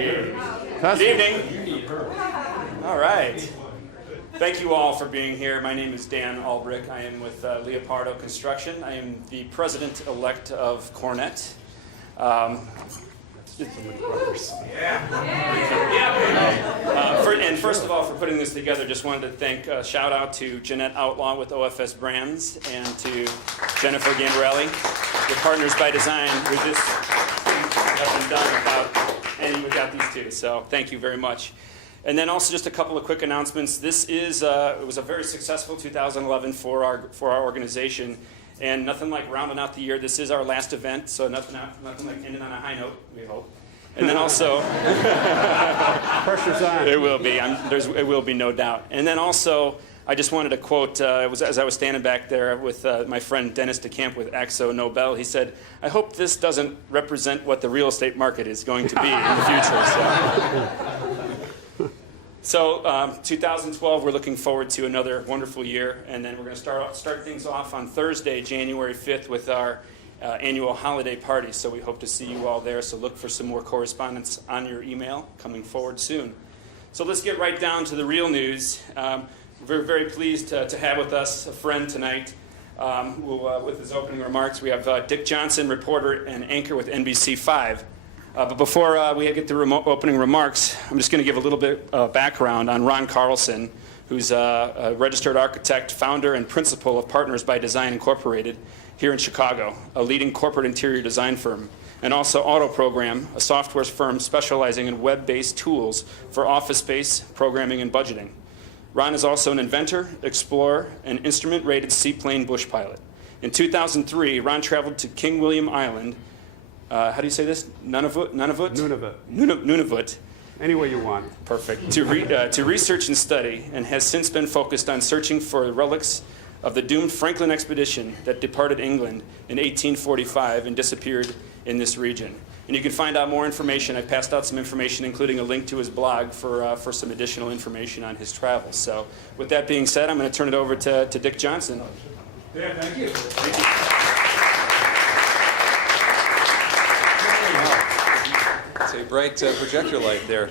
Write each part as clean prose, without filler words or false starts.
Good evening. All right. Thank you all for being here. My name is Dan Albrick. I am with Leopardo Construction. I am the president-elect of Cornet. And first of all, for putting this together, just wanted to thank, shout out to Jeanette Outlaw with OFS Brands and to Jennifer Gambarelli with Partners by Design. We just haven't done about, and we got these two, so thank you very much. And then also just a couple of quick announcements. This is it was a very successful 2011 for our organization, and nothing like rounding out the year. This is our last event, so nothing like ending on a high note, we hope. And then also, pressure's on. It will be. It will be, no doubt. And then also, I just wanted to quote. As I was standing back there with my friend Dennis DeCamp with Axo Nobel, he said, "I hope this doesn't represent what the real estate market is going to be in the future." So 2012, we're looking forward to another wonderful year, and then we're going to start things off on Thursday, January 5th, with our annual holiday party. So we hope to see you all there. So look for some more correspondence on your email coming forward soon. So let's get right down to the real news. We're very pleased to have with us a friend tonight with his opening remarks. We have Dick Johnson, reporter and anchor with NBC5. But before we get to opening remarks, I'm just going to give a little bit of background on Ron Carlson, who's a registered architect, founder, and principal of Partners by Design Incorporated here in Chicago, a leading corporate interior design firm, and also AutoProgram, a software firm specializing in web-based tools for office space, programming, and budgeting. Ron is also an inventor, explorer, and instrument-rated seaplane bush pilot. In 2003, Ron traveled to King William Island. How do you say this? Nunavut? Nunavut. Any way you want. Perfect. To research and study, and has since been focused on searching for relics of the doomed Franklin expedition that departed England in 1845 and disappeared in this region. And you can find out more information. I passed out some information, including a link to his blog for some additional information on his travels. So with that being said, I'm going to turn it over to Dick Johnson. Yeah, thank you. Thank you. It's a bright projector light there.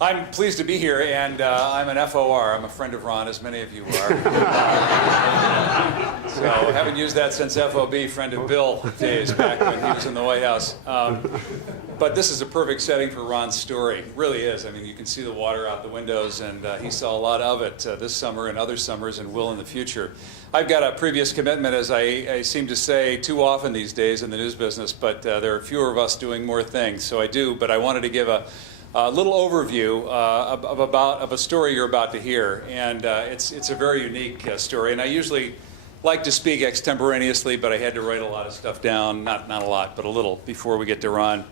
I'm pleased to be here, and I'm an FOR. I'm a friend of Ron, as many of you are. So I haven't used that since FOB, friend of Bill days back when he was in the White House. But this is a perfect setting for Ron's story. It really is. I mean, you can see the water out the windows, and he saw a lot of it this summer and other summers and will in the future. I've got a previous commitment, as I seem to say too often these days in the news business, but there are fewer of us doing more things, so I do. But I wanted to give a little overview of a story you're about to hear, and it's a very unique story. And I usually like to speak extemporaneously, but I had to write a lot of stuff down, not a lot, but a little, before we get to Ron.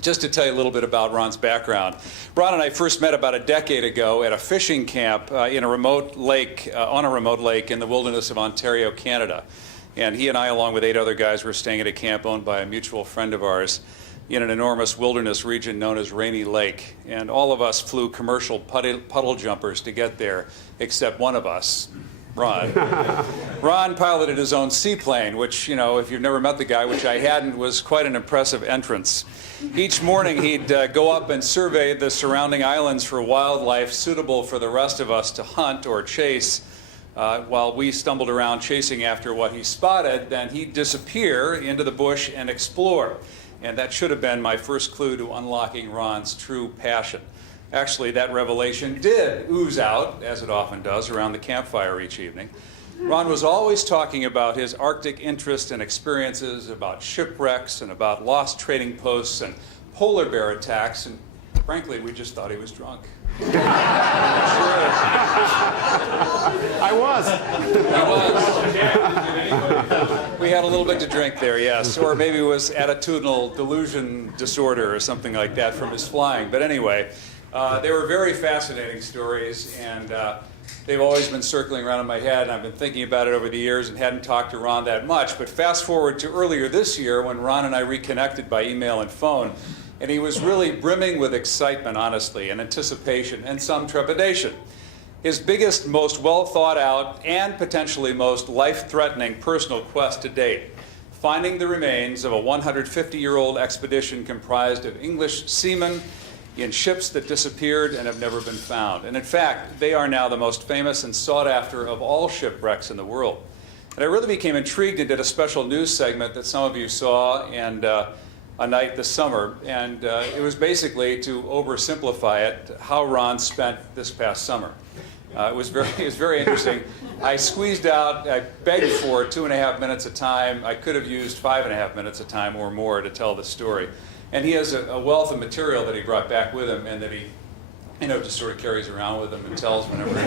Just to tell you a little bit about Ron's background. Ron and I first met about a decade ago at a fishing camp in a remote lake, on a remote lake in the wilderness of Ontario, Canada. And he and I, along with 8 other guys, were staying at a camp owned by a mutual friend of ours in an enormous wilderness region known as Rainy Lake. And all of us flew commercial puddle jumpers to get there, except one of us, Ron. Ron piloted his own seaplane, which, you know, if you've never met the guy, which I hadn't, was quite an impressive entrance. Each morning he'd go up and survey the surrounding islands for wildlife suitable for the rest of us to hunt or chase. While we stumbled around chasing after what he spotted, then he'd disappear into the bush and explore. And that should have been my first clue to unlocking Ron's true passion. Actually, that revelation did ooze out, as it often does, around the campfire each evening. Ron was always talking about his Arctic interests and experiences, about shipwrecks and about lost trading posts and polar bear attacks, and frankly, we just thought he was drunk. I was. We had a little bit to drink there, yes. Or maybe it was attitudinal delusion disorder or something like that from his flying. But anyway, they were very fascinating stories, and they've always been circling around in my head, and I've been thinking about it over the years and hadn't talked to Ron that much. But fast forward to earlier this year when Ron and I reconnected by email and phone, and he was really brimming with excitement, honestly, and anticipation and some trepidation. His biggest, most well-thought-out, and potentially most life-threatening personal quest to date, finding the remains of a 150-year-old expedition comprised of English seamen in ships that disappeared and have never been found. And in fact, they are now the most famous and sought after of all shipwrecks in the world. And I really became intrigued and did a special news segment that some of you saw and a night this summer. And it was basically, to oversimplify it, how Ron spent this past summer. It was very interesting. I squeezed out, I begged for 2.5 minutes of time. I could have used 5.5 minutes of time or more to tell the story. And he has a wealth of material that he brought back with him and that he, just sort of carries around with him and tells whenever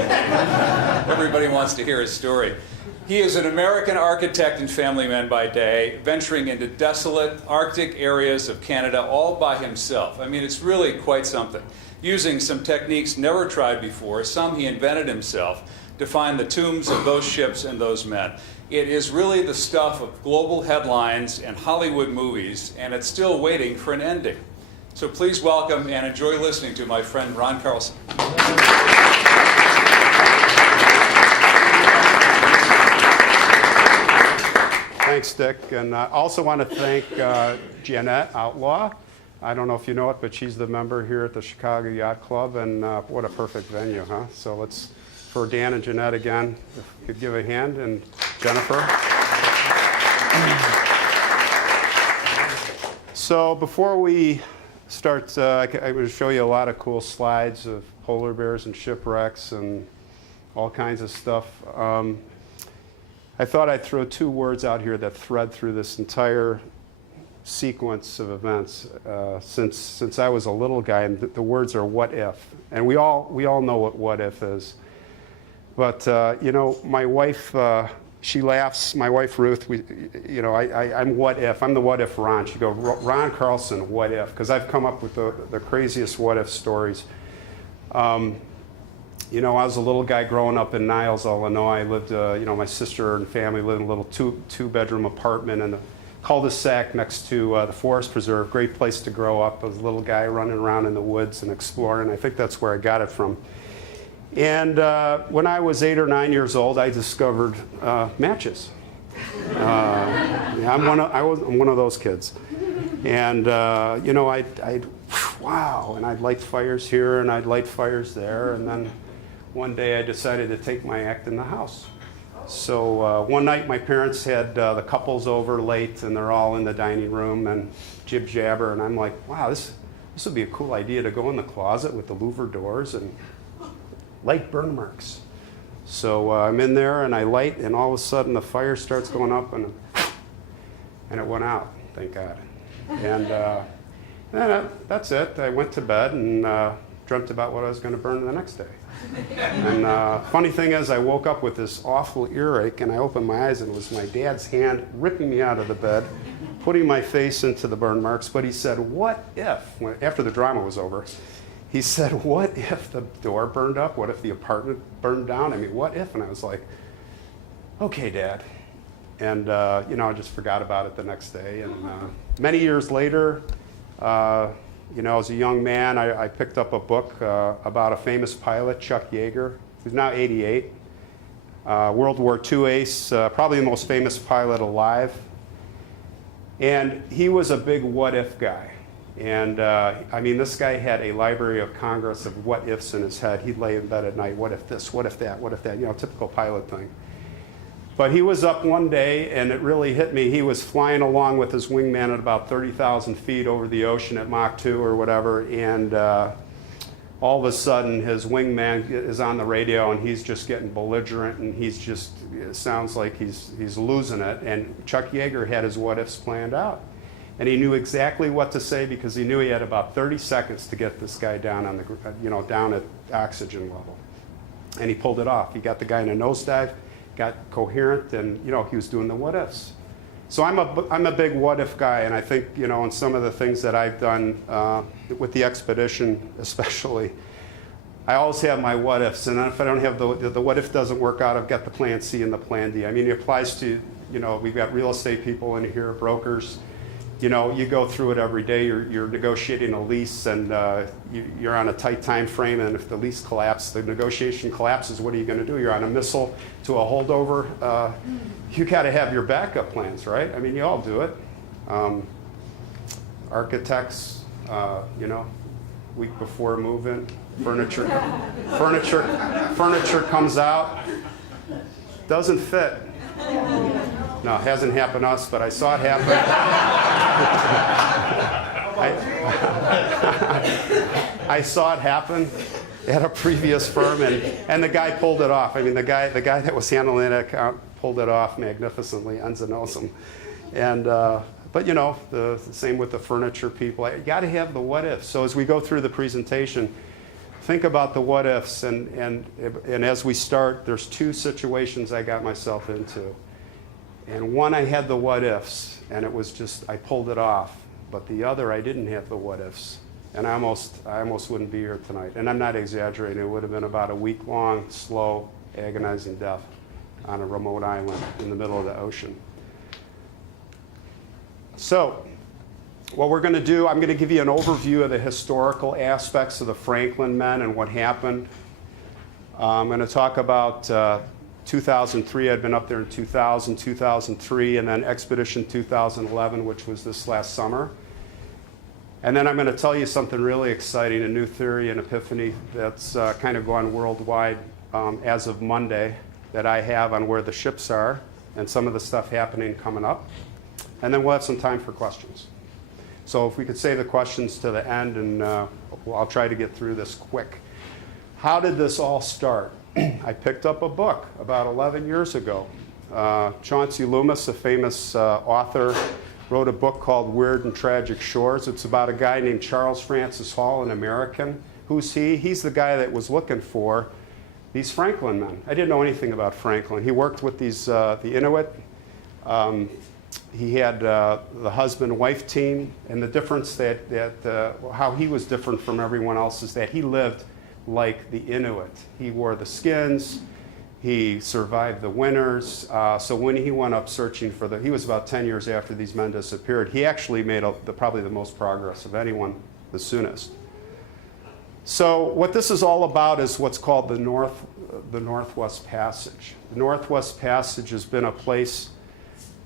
everybody wants to hear his story. He is an American architect and family man by day, venturing into desolate Arctic areas of Canada all by himself. I mean, it's really quite something. Using some techniques never tried before, some he invented himself, to find the tombs of those ships and those men. It is really the stuff of global headlines and Hollywood movies, and it's still waiting for an ending. So please welcome and enjoy listening to my friend Ron Carlson. Thanks, Dick. And I also want to thank Jeanette Outlaw. I don't know if you know it, but she's the member here at the Chicago Yacht Club, and what a perfect venue, huh? So let's, for Dan and Jeanette again, if you could give a hand, and Jennifer. So before we start, I'm going to show you a lot of cool slides of polar bears and shipwrecks and all kinds of stuff. I thought I'd throw 2 words out here that thread through this entire sequence of events since I was a little guy, and the words are "what if," and we all know what if is. But my wife, she laughs. My wife Ruth, I'm what if. I'm the what if Ron. She goes, Ron Carlson, what if? Because I've come up with the craziest what if stories. I was a little guy growing up in Niles, Illinois. I lived, my sister and family lived in a little two-bedroom apartment in the cul-de-sac next to the forest preserve. Great place to grow up. I was a little guy running around in the woods and exploring. I think that's where I got it from. And when I was 8 or 9 years old, I discovered matches. I'm one of those kids. And wow, and I'd light fires here and I'd light fires there, and then one day I decided to take my act in the house. So one night my parents had the couples over late, and they're all in the dining room and jib jabber, and I'm like, wow, this would be a cool idea to go in the closet with the louver doors and light burn marks. So I'm in there and I light, and all of a sudden the fire starts going up, and it went out, thank God. And that's it. I went to bed and dreamt about what I was going to burn the next day. And funny thing is, I woke up with this awful earache, and I opened my eyes, and it was my dad's hand ripping me out of the bed, putting my face into the burn marks. But he said, what if, after the drama was over, he said, what if the door burned up? What if the apartment burned down? I mean, what if? And I was like, okay, Dad. And, I just forgot about it the next day. And many years later, as a young man, I picked up a book about a famous pilot, Chuck Yeager, who's now 88. World War II ace, probably the most famous pilot alive. And he was a big what-if guy. And, this guy had a Library of Congress of what-ifs in his head. He'd lay in bed at night, what if this, what if that, typical pilot thing. But he was up one day, and it really hit me. He was flying along with his wingman at about 30,000 feet over the ocean at Mach 2 or whatever, and all of a sudden his wingman is on the radio, and he's just getting belligerent, and it sounds like he's losing it. And Chuck Yeager had his what-ifs planned out. And he knew exactly what to say, because he knew he had about 30 seconds to get this guy down on down at oxygen level. And he pulled it off. He got the guy in a nosedive, got coherent, and he was doing the what ifs. So I'm a big what if guy, and I think in some of the things that I've done with the expedition especially, I always have my what ifs, and if I don't have the what if doesn't work out, I've got the plan C and the plan D. I mean, it applies to we've got real estate people in here, brokers, you know, you go through it every day. You're negotiating a lease, and you're on a tight time frame, and if the lease collapses, the negotiation collapses, what are you going to do? You're on a missile to a holdover. You got to have your backup plans, right? I mean, you all do it. Architects, you know, week before move-in, furniture comes out, doesn't fit. No, it hasn't happened to us, but I saw it happen. I saw it happen at a previous firm, and the guy pulled it off. I mean, the guy that was handling that account pulled it off magnificently, unbeknownst. And but you know, the same with the furniture people. You got to have the what ifs. So as we go through the presentation, think about the what ifs, and as we start, there's two situations I got myself into. And one, I had the what ifs, and it was just, I pulled it off. But the other, I didn't have the what ifs. And I almost wouldn't be here tonight. And I'm not exaggerating. It would have been about a week-long, slow, agonizing death on a remote island in the middle of the ocean. So what we're going to do, I'm going to give you an overview of the historical aspects of the Franklin men and what happened. I'm going to talk about 2003. I'd been up there in 2000, 2003, and then Expedition 2011, which was this last summer. And then I'm going to tell you something really exciting, a new theory, an epiphany that's kind of gone worldwide as of Monday that I have on where the ships are and some of the stuff happening coming up. And then we'll have some time for questions. So if we could save the questions to the end, and I'll try to get through this quick. How did this all start? I picked up a book about 11 years ago. Chauncey Loomis, a famous author, wrote a book called Weird and Tragic Shores. It's about a guy named Charles Francis Hall, an American. Who's he? He's the guy that was looking for these Franklin men. I didn't know anything about Franklin. He worked with these the Inuit. He had the husband-wife team, and the difference how he was different from everyone else is that he lived like the Inuit. He wore the skins. He survived the winters. So when he went up searching for he was about 10 years after these men disappeared. He actually made probably the most progress of anyone, the soonest. So what this is all about is what's called the Northwest Passage. The Northwest Passage has been a place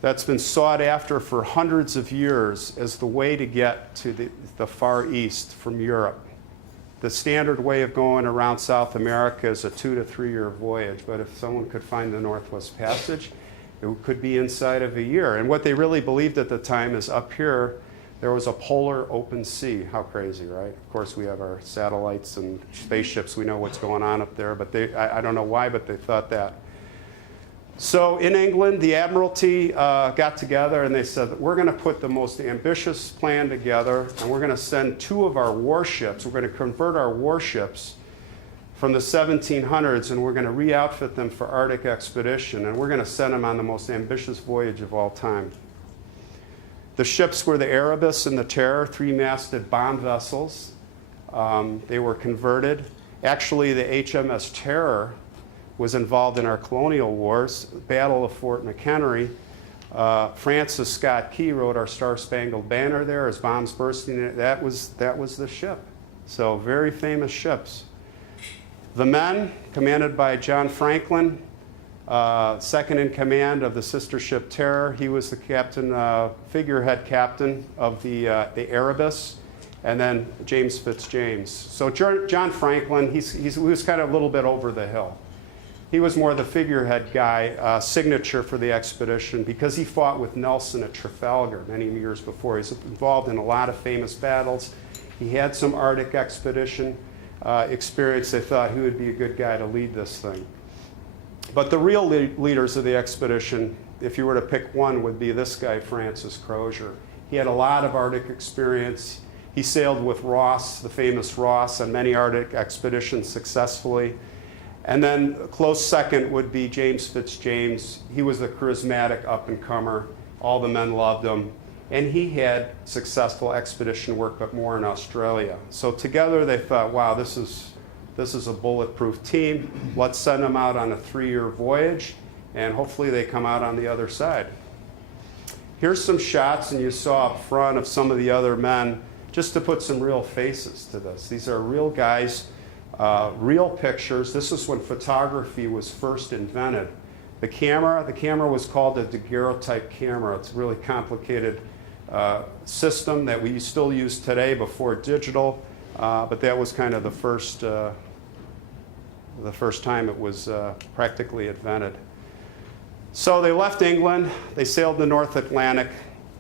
that's been sought after for hundreds of years as the way to get to the Far East from Europe. The standard way of going around South America is a 2 to 3 year voyage, but if someone could find the Northwest Passage, it could be inside of a year. And what they really believed at the time is up here, there was a polar open sea. How crazy, right? Of course, we have our satellites and spaceships. We know what's going on up there, but I don't know why, but they thought that. So in England, the Admiralty got together and they said, we're going to put the most ambitious plan together, and we're going to send 2 of our warships. We're going to convert our warships from the 1700s, and we're going to re-outfit them for Arctic expedition, and we're going to send them on the most ambitious voyage of all time. The ships were the Erebus and the Terror, 3-masted bomb vessels. They were converted. Actually, the HMS Terror was involved in our colonial wars, Battle of Fort McHenry. Francis Scott Key wrote our Star-Spangled Banner there as bombs bursting. That was the ship. So very famous ships. The men, commanded by John Franklin, second in command of the sister ship Terror. He was the captain, figurehead captain of the Erebus, and then James Fitzjames. So John Franklin, he was kind of a little bit over the hill. He was more the figurehead guy, signature for the expedition, because he fought with Nelson at Trafalgar many years before. He's involved in a lot of famous battles. He had some Arctic expedition experience. They thought he would be a good guy to lead this thing. But the real leaders of the expedition, if you were to pick one, would be this guy, Francis Crozier. He had a lot of Arctic experience. He sailed with Ross, the famous Ross, on many Arctic expeditions successfully. And then a close second would be James Fitzjames. He was the charismatic up-and-comer. All the men loved him. And he had successful expedition work, but more in Australia. So together they thought, wow, this is a bulletproof team. Let's send them out on a 3-year voyage, and hopefully they come out on the other side. Here's some shots, and you saw up front of some of the other men, just to put some real faces to this. These are real guys, real pictures. This is when photography was first invented. The camera was called a daguerreotype camera. It's a really complicated system that we still use today before digital, but that was kind of the first time it was practically invented. So they left England, they sailed the North Atlantic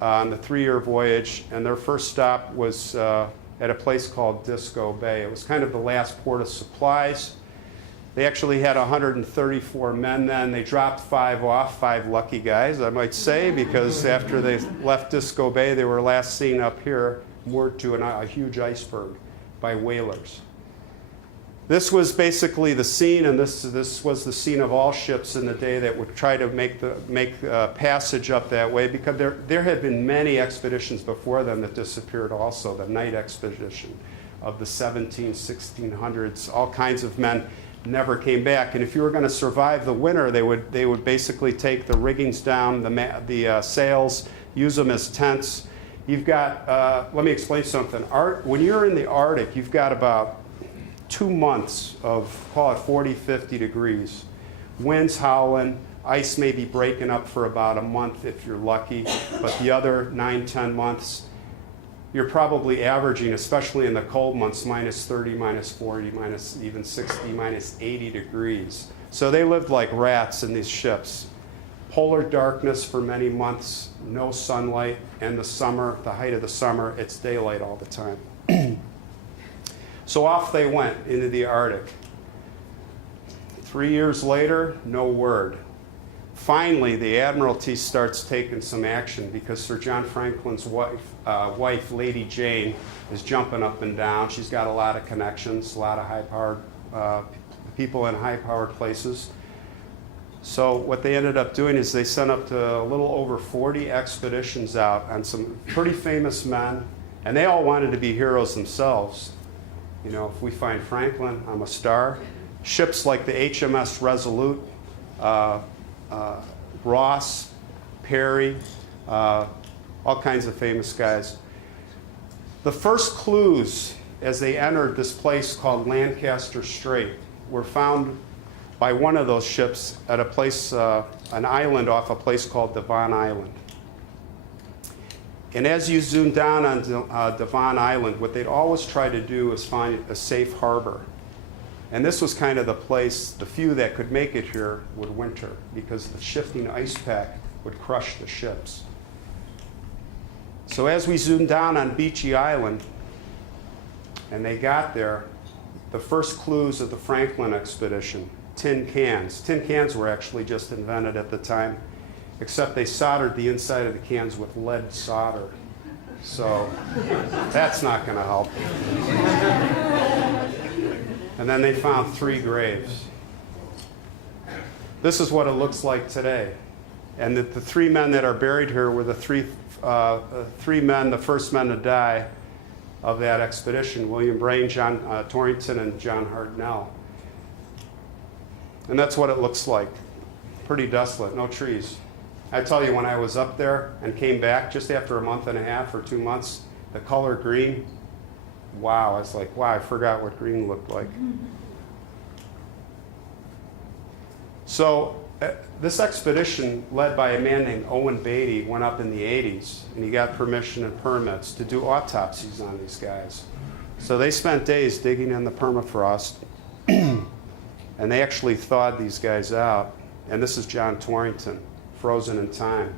on the 3-year voyage, and their first stop was at a place called Disco Bay. It was kind of the last port of supplies. They actually had 134 men then. They dropped 5 off, 5 lucky guys, I might say, because after they left Disco Bay, they were last seen up here, moored to a huge iceberg by whalers. This was basically the scene, and this was the scene of all ships in the day that would try to make passage up that way, because there had been many expeditions before them that disappeared also. The night expedition of the 1600s, all kinds of men never came back. And if you were going to survive the winter, they would basically take the riggings down, the sails, use them as tents. You've got, let me explain something. When you're in the Arctic, you've got about 2 months of, call it 40, 50 degrees. Winds howling, ice may be breaking up for about a month if you're lucky, but the other 9, 10 months, you're probably averaging, especially in the cold months, minus 30, minus 40, minus even 60, minus 80 degrees. So they lived like rats in these ships. Polar darkness for many months, no sunlight, and the summer, the height of the summer, it's daylight all the time. So off they went into the Arctic. 3 years later, no word. Finally, the Admiralty starts taking some action because Sir John Franklin's wife, Lady Jane, is jumping up and down. She's got a lot of connections, a lot of high-powered people in high-powered places. So what they ended up doing is they sent up to a little over 40 expeditions out on some pretty famous men, and they all wanted to be heroes themselves. You know, if we find Franklin, I'm a star. Ships like the HMS Resolute, Ross, Perry, all kinds of famous guys. The first clues as they entered this place called Lancaster Strait were found by one of those ships at a place, an island off a place called Devon Island. And as you zoom down on Devon Island, what they'd always try to do is find a safe harbor. And this was kind of the place, the few that could make it here would winter, because the shifting ice pack would crush the ships. So as we zoomed down on Beechy Island, and they got there, the first clues of the Franklin expedition, tin cans. Tin cans were actually just invented at the time, except they soldered the inside of the cans with lead solder. So that's not going to help. And then they found 3 graves. This is what it looks like today. And the 3 men that are buried here were the 3 men, the first men to die of that expedition: William Brain, John Torrington, and John Hartnell. And that's what it looks like. Pretty desolate, no trees. I tell you, when I was up there and came back just after a month and a half or 2 months, the color green, wow, I was like, wow, I forgot what green looked like. So this expedition, led by a man named Owen Beatty, went up in the 80s, and he got permission and permits to do autopsies on these guys. So they spent days digging in the permafrost, and they actually thawed these guys out. And this is John Torrington, frozen in time.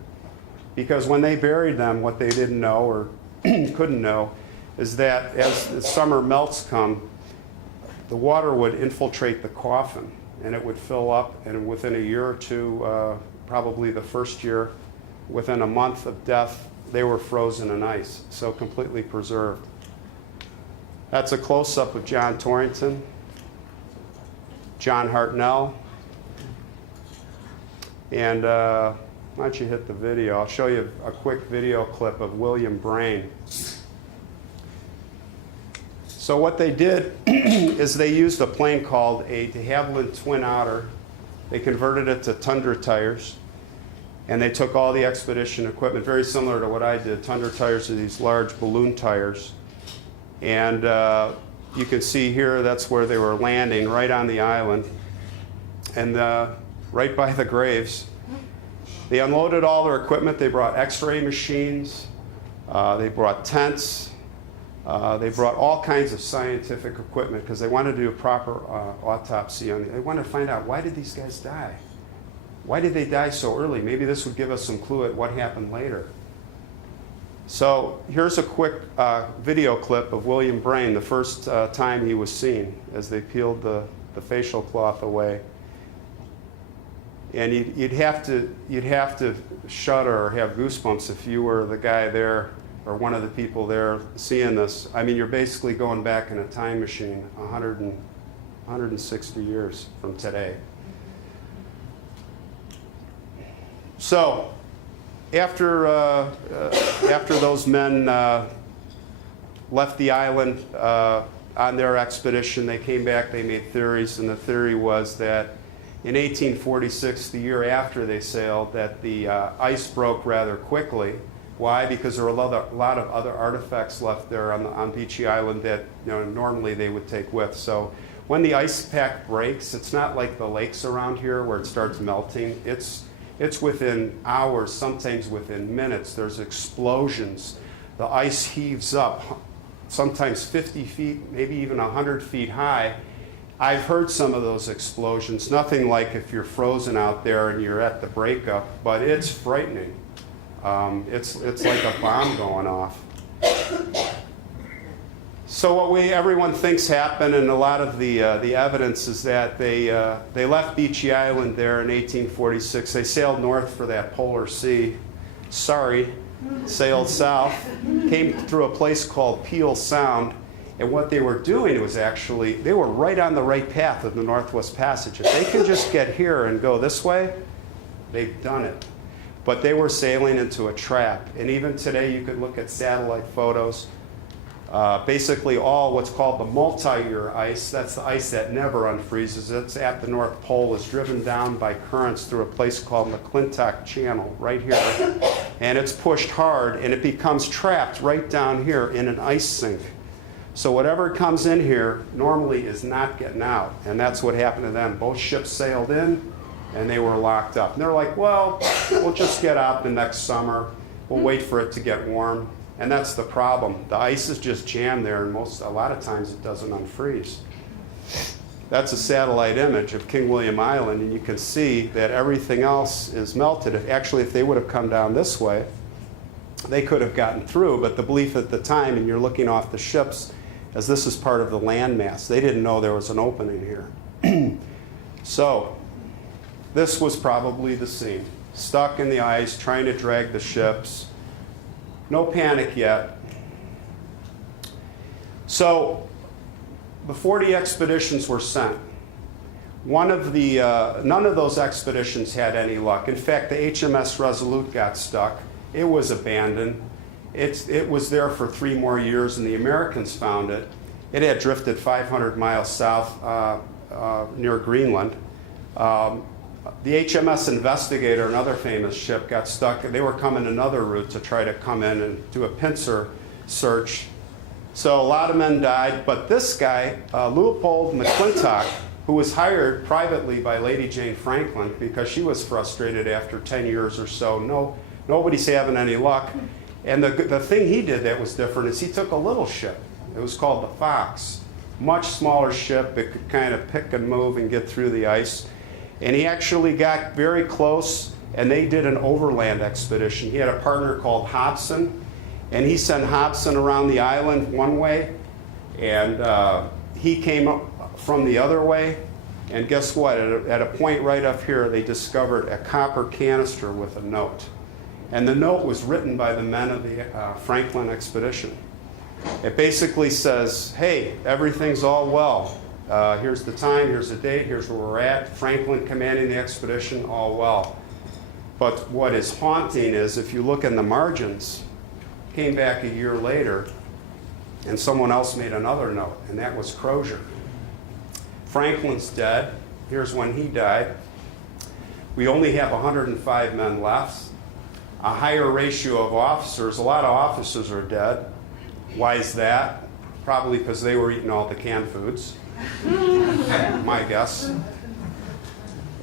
Because when they buried them, what they didn't know or couldn't know is that as the summer melts come, the water would infiltrate the coffin, and it would fill up, and within a year or two, probably the first year, within a month of death, they were frozen in ice, so completely preserved. That's a close-up of John Torrington, John Hartnell, and why don't you hit the video? I'll show you a quick video clip of William Brain. So what they did is they used a plane called a de Havilland Twin Otter. They converted it to Tundra Tires. And they took all the expedition equipment, very similar to what I did. Tundra tires are these large balloon tires. And you can see here, that's where they were landing, right on the island. And right by the graves. They unloaded all their equipment. They brought x-ray machines. They brought tents. They brought all kinds of scientific equipment because they wanted to do a proper autopsy on it. They wanted to find out, why did these guys die? Why did they die so early? Maybe this would give us some clue at what happened later. So here's a quick video clip of William Brain, the first time he was seen, as they peeled the facial cloth away. And you'd have to shudder or have goosebumps if you were the guy there or one of the people there seeing this. I mean, you're basically going back in a time machine 160 years from today. So after those men left the island on their expedition, they came back, they made theories, and the theory was that in 1846, the year after they sailed, that the ice broke rather quickly. Why? Because there were a lot of other artifacts left there on Beechy Island that normally they would take with. So when the ice pack breaks, it's not like the lakes around here where it starts melting. It's within hours, sometimes within minutes. There's explosions. The ice heaves up, sometimes 50 feet, maybe even 100 feet high. I've heard some of those explosions. Nothing like if you're frozen out there and you're at the breakup, but it's frightening. It's like a bomb going off. So what everyone thinks happened, and a lot of the evidence is that they left Beechy Island there in 1846. They sailed north for that polar sea. Sailed south, came through a place called Peel Sound. And what they were doing was actually, they were right on the right path of the Northwest Passage. If they can just get here and go this way, they've done it. But they were sailing into a trap. And even today, you could look at satellite photos. Basically, all what's called the multi-year ice, that's the ice that never unfreezes. It's at the North Pole, is driven down by currents through a place called McClintock Channel, right here. And it's pushed hard, and it becomes trapped right down here in an ice sink. So whatever comes in here normally is not getting out. And that's what happened to them. Both ships sailed in, and they were locked up. And they're like, well, we'll just get out the next summer. We'll wait for it to get warm. And that's the problem. The ice is just jammed there, and a lot of times it doesn't unfreeze. That's a satellite image of King William Island, and you can see that everything else is melted. If they would have come down this way, they could have gotten through. But the belief at the time, and you're looking off the ships, as this is part of the landmass. They didn't know there was an opening here. So this was probably the scene. Stuck in the ice, trying to drag the ships. No panic yet. So the 40 expeditions were sent. None of those expeditions had any luck. In fact, the HMS Resolute got stuck. It was abandoned. It was there for 3 more years, and the Americans found it. It had drifted 500 miles south near Greenland. The HMS Investigator, another famous ship, got stuck. They were coming another route to try to come in and do a pincer search. So a lot of men died, but this guy, Leopold McClintock, who was hired privately by Lady Jane Franklin because she was frustrated after 10 years or so. Nobody's having any luck. And the thing he did that was different is he took a little ship. It was called the Fox. Much smaller ship. It could kind of pick and move and get through the ice. And he actually got very close, and they did an overland expedition. He had a partner called Hobson, and he sent Hobson around the island one way, and he came up from the other way. And guess what? At a point right up here, they discovered a copper canister with a note. And the note was written by the men of the Franklin expedition. It basically says, hey, everything's all well. Here's the time, here's the date, here's where we're at. Franklin commanding the expedition, all well. But what is haunting is if you look in the margins, came back a year later, and someone else made another note, and that was Crozier. Franklin's dead. Here's when he died. We only have 105 men left. A higher ratio of officers. A lot of officers are dead. Why is that? Probably because they were eating all the canned foods. My guess.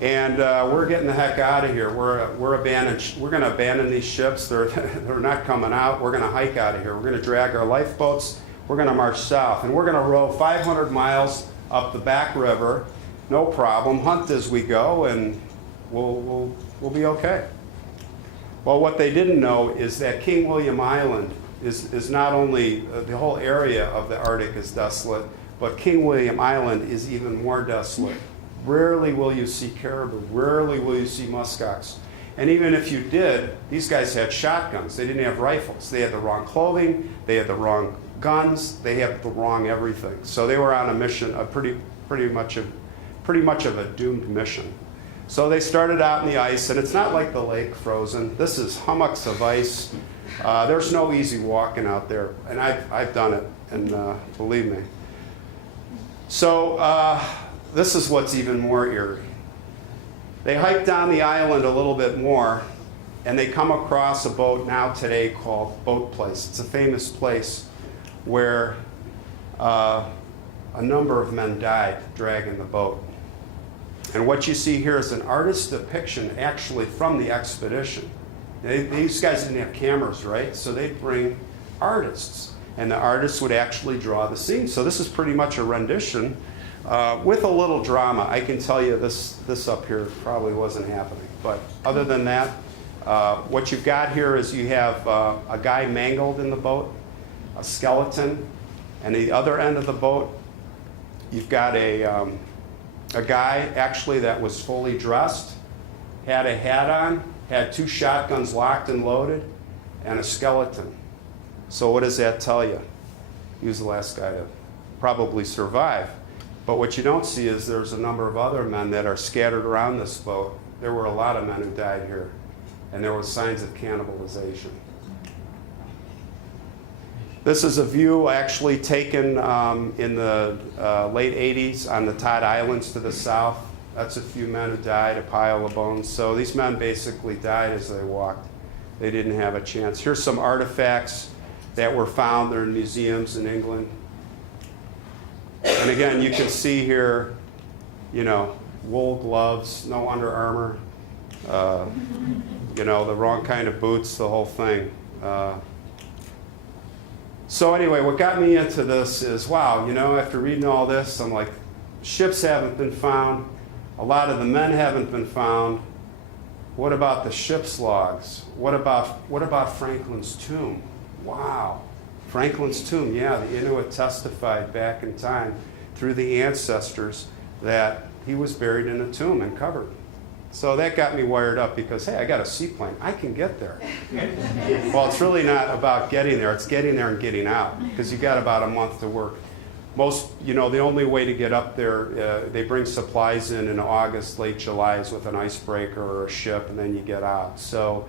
And we're getting the heck out of here. We're going to abandon these ships. They're not coming out. We're going to hike out of here. We're going to drag our lifeboats. We're going to march south. And we're going to row 500 miles up the back river. No problem. Hunt as we go, and we'll be okay. Well, what they didn't know is that King William Island is not only the whole area of the Arctic is desolate, but King William Island is even more desolate. Rarely will you see caribou. Rarely will you see muskox. And even if you did, these guys had shotguns. They didn't have rifles. They had the wrong clothing. They had the wrong guns. They had the wrong everything. So they were on a mission, a pretty much of a doomed mission. So they started out in the ice, and it's not like the lake frozen. This is hummocks of ice. There's no easy walking out there, and I've done it, and believe me. So this is what's even more eerie. They hike down the island a little bit more, and they come across a boat now today called Boat Place. It's a famous place where a number of men died dragging the boat. And what you see here is an artist's depiction actually from the expedition. These guys didn't have cameras, right? So they'd bring artists, and the artists would actually draw the scene. So this is pretty much a rendition with a little drama. I can tell you this up here probably wasn't happening. But other than that, what you've got here is you have a guy mangled in the boat, a skeleton, and the other end of the boat, you've got a guy actually that was fully dressed, had a hat on, had 2 shotguns locked and loaded, and a skeleton. So what does that tell you? He was the last guy to probably survive. But what you don't see is there's a number of other men that are scattered around this boat. There were a lot of men who died here, and there were signs of cannibalization. This is a view actually taken in the late 80s on the Todd Islands to the south. That's a few men who died, a pile of bones. So these men basically died as they walked. They didn't have a chance. Here's some artifacts that were found. They're in museums in England. And again, you can see here, wool gloves, no Under Armour, the wrong kind of boots, the whole thing. So anyway, what got me into this is, wow, after reading all this, I'm like, ships haven't been found. A lot of the men haven't been found. What about the ship's logs? What about Franklin's tomb? Wow. Franklin's tomb, yeah, the Inuit testified back in time through the ancestors that he was buried in a tomb and covered. So that got me wired up because, hey, I got a seaplane. I can get there. Well, it's really not about getting there. It's getting there and getting out because you got about a month to work. The only way to get up there, they bring supplies in August, late July is with an icebreaker or a ship, and then you get out. So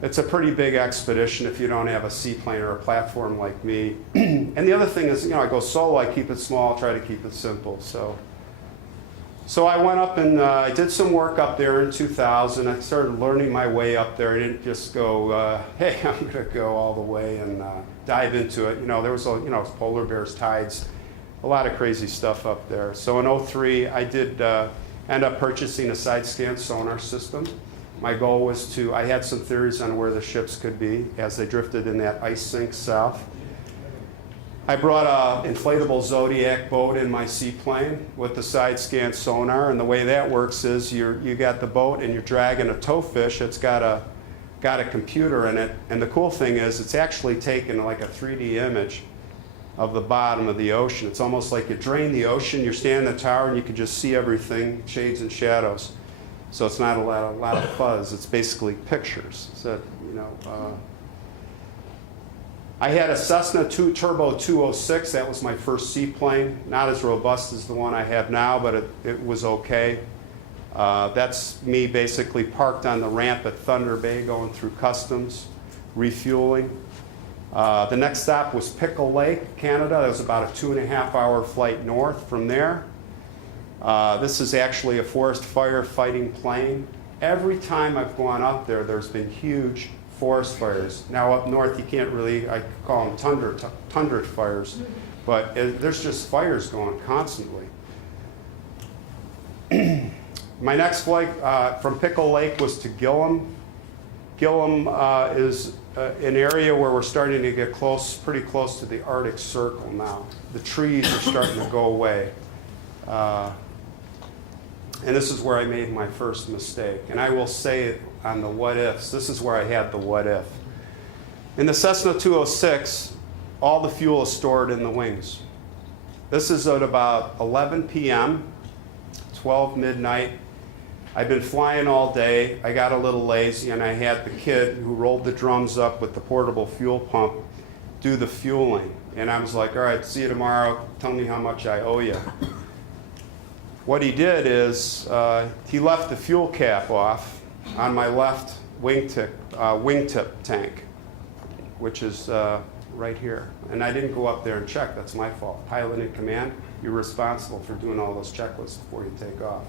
it's a pretty big expedition if you don't have a seaplane or a platform like me. And the other thing is, I go solo, I keep it small, try to keep it simple. So I went up and I did some work up there in 2000. I started learning my way up there. I didn't just go, hey, I'm going to go all the way and dive into it. There was, polar bears, tides, a lot of crazy stuff up there. So in 2003, I did end up purchasing a side scan sonar system. My goal was I had some theories on where the ships could be as they drifted in that ice sink south. I brought an inflatable Zodiac boat in my seaplane with the side scan sonar, and the way that works is you got the boat and you're dragging a towfish. It's got a computer in it, and the cool thing is it's actually taken like a 3D image of the bottom of the ocean. It's almost like you drain the ocean, you're standing in the tower, and you can just see everything, shades and shadows. So it's not a lot of fuzz. It's basically pictures. So, I had a Cessna Turbo 206. That was my first seaplane. Not as robust as the one I have now, but it was okay. That's me basically parked on the ramp at Thunder Bay going through customs, refueling. The next stop was Pickle Lake, Canada. That was about a 2.5-hour flight north from there. This is actually a forest fire fighting plane. every time I've gone up there, there's been huge forest fires. Now up north, you can't really, I call them tundra fires, but there's just fires going constantly. My next flight from Pickle Lake was to Gillam. Gillam is an area where we're starting to get close, pretty close to the Arctic Circle now. The trees are starting to go away. And this is where I made my first mistake. And I will say on the what ifs, this is where I had the what if. In the Cessna 206, all the fuel is stored in the wings. This is at about 11 p.m., 12 midnight. I've been flying all day. I got a little lazy, and I had the kid who rolled the drums up with the portable fuel pump do the fueling. And I was like, all right, see you tomorrow. Tell me how much I owe you. What he did is he left the fuel cap off on my left wingtip tank, which is right here. And I didn't go up there and check. That's my fault. Pilot in command, you're responsible for doing all those checklists before you take off.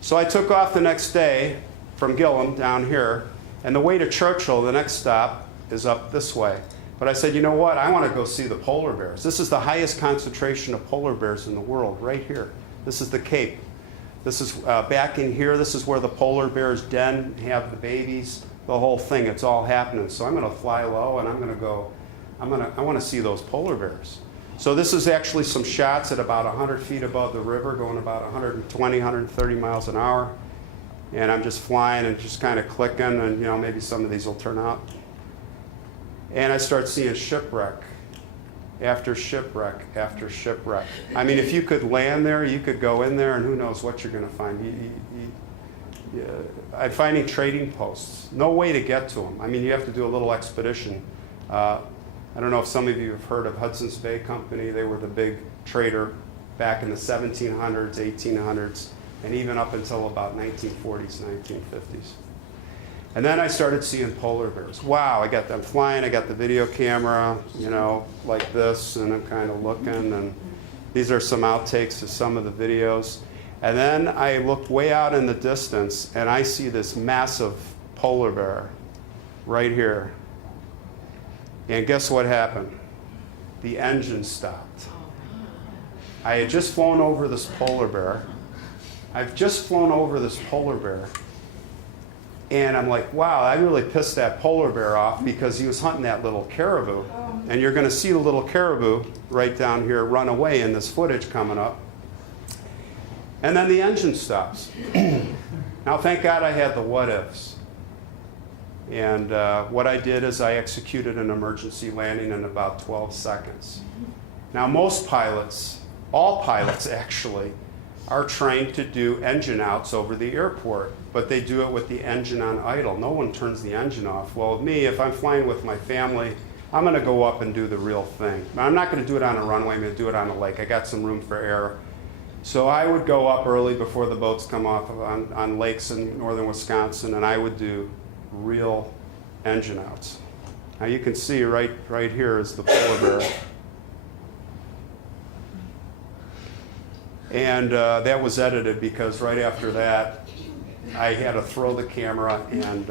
So I took off the next day from Gillam down here, and the way to Churchill, the next stop, is up this way. But I said, you know what? I want to go see the polar bears. This is the highest concentration of polar bears in the world, right here. This is the Cape. This is back in here. This is where the polar bears den, have the babies, the whole thing. It's all happening. So I'm going to fly low, and I'm going to go. I want to see those polar bears. So this is actually some shots at about 100 feet above the river, going about 120, 130 miles an hour. And I'm just flying and just kind of clicking, and maybe some of these will turn out. And I start seeing shipwreck after shipwreck after shipwreck. I mean, if you could land there, you could go in there, and who knows what you're going to find. I'm finding trading posts. No way to get to them. I mean, you have to do a little expedition. I don't know if some of you have heard of Hudson's Bay Company. They were the big trader back in the 1700s, 1800s, and even up until about 1940s, 1950s. And then I started seeing polar bears. Wow, I got them flying. I got the video camera, like this, and I'm kind of looking. And these are some outtakes of some of the videos. And then I look way out in the distance, and I see this massive polar bear right here. And guess what happened? The engine stopped. I had just flown over this polar bear. I've just flown over this polar bear. And I'm like, wow, I really pissed that polar bear off because he was hunting that little caribou. And you're going to see the little caribou right down here run away in this footage coming up. And then the engine stops. Now, thank God I had the what-ifs. And what I did is I executed an emergency landing in about 12 seconds. Now, most pilots, all pilots actually, are trained to do engine outs over the airport, but they do it with the engine on idle. No one turns the engine off. Well, me, if I'm flying with my family, I'm going to go up and do the real thing. Now, I'm not going to do it on a runway. I'm going to do it on a lake. I got some room for error. So I would go up early before the boats come off on lakes in northern Wisconsin, and I would do real engine outs. Now you can see right here is the polar bear. And that was edited because right after that, I had to throw the camera and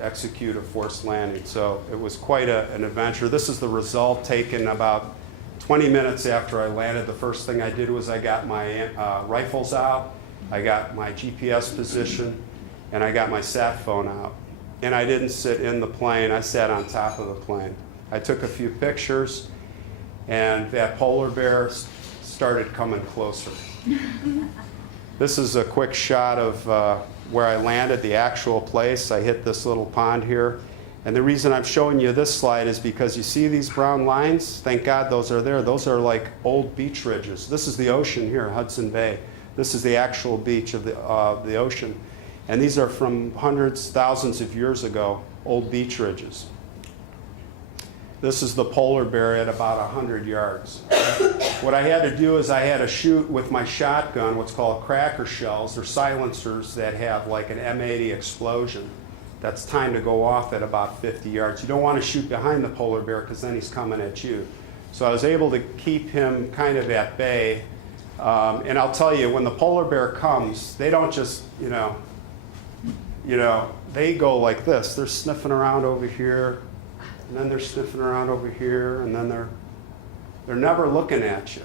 execute a forced landing. So it was quite an adventure. This is the result taken about 20 minutes after I landed. The first thing I did was I got my rifles out, I got my GPS position, and I got my sat phone out. And I didn't sit in the plane, I sat on top of the plane. I took a few pictures, and that polar bear started coming closer. This is a quick shot of where I landed, the actual place. I hit this little pond here. And the reason I'm showing you this slide is because you see these brown lines? Thank God those are there. Those are like old beach ridges. This is the ocean here, Hudson Bay. This is the actual beach of the ocean. And these are from hundreds, thousands of years ago, old beach ridges. This is the polar bear at about 100 yards. What I had to do is I had to shoot with my shotgun what's called cracker shells. They're silencers that have like an M80 explosion. That's timed to go off at about 50 yards. You don't want to shoot behind the polar bear because then he's coming at you. So I was able to keep him kind of at bay. And I'll tell you, when the polar bear comes, they don't just, they go like this. They're sniffing around over here, and then they're sniffing around over here, and then they're never looking at you,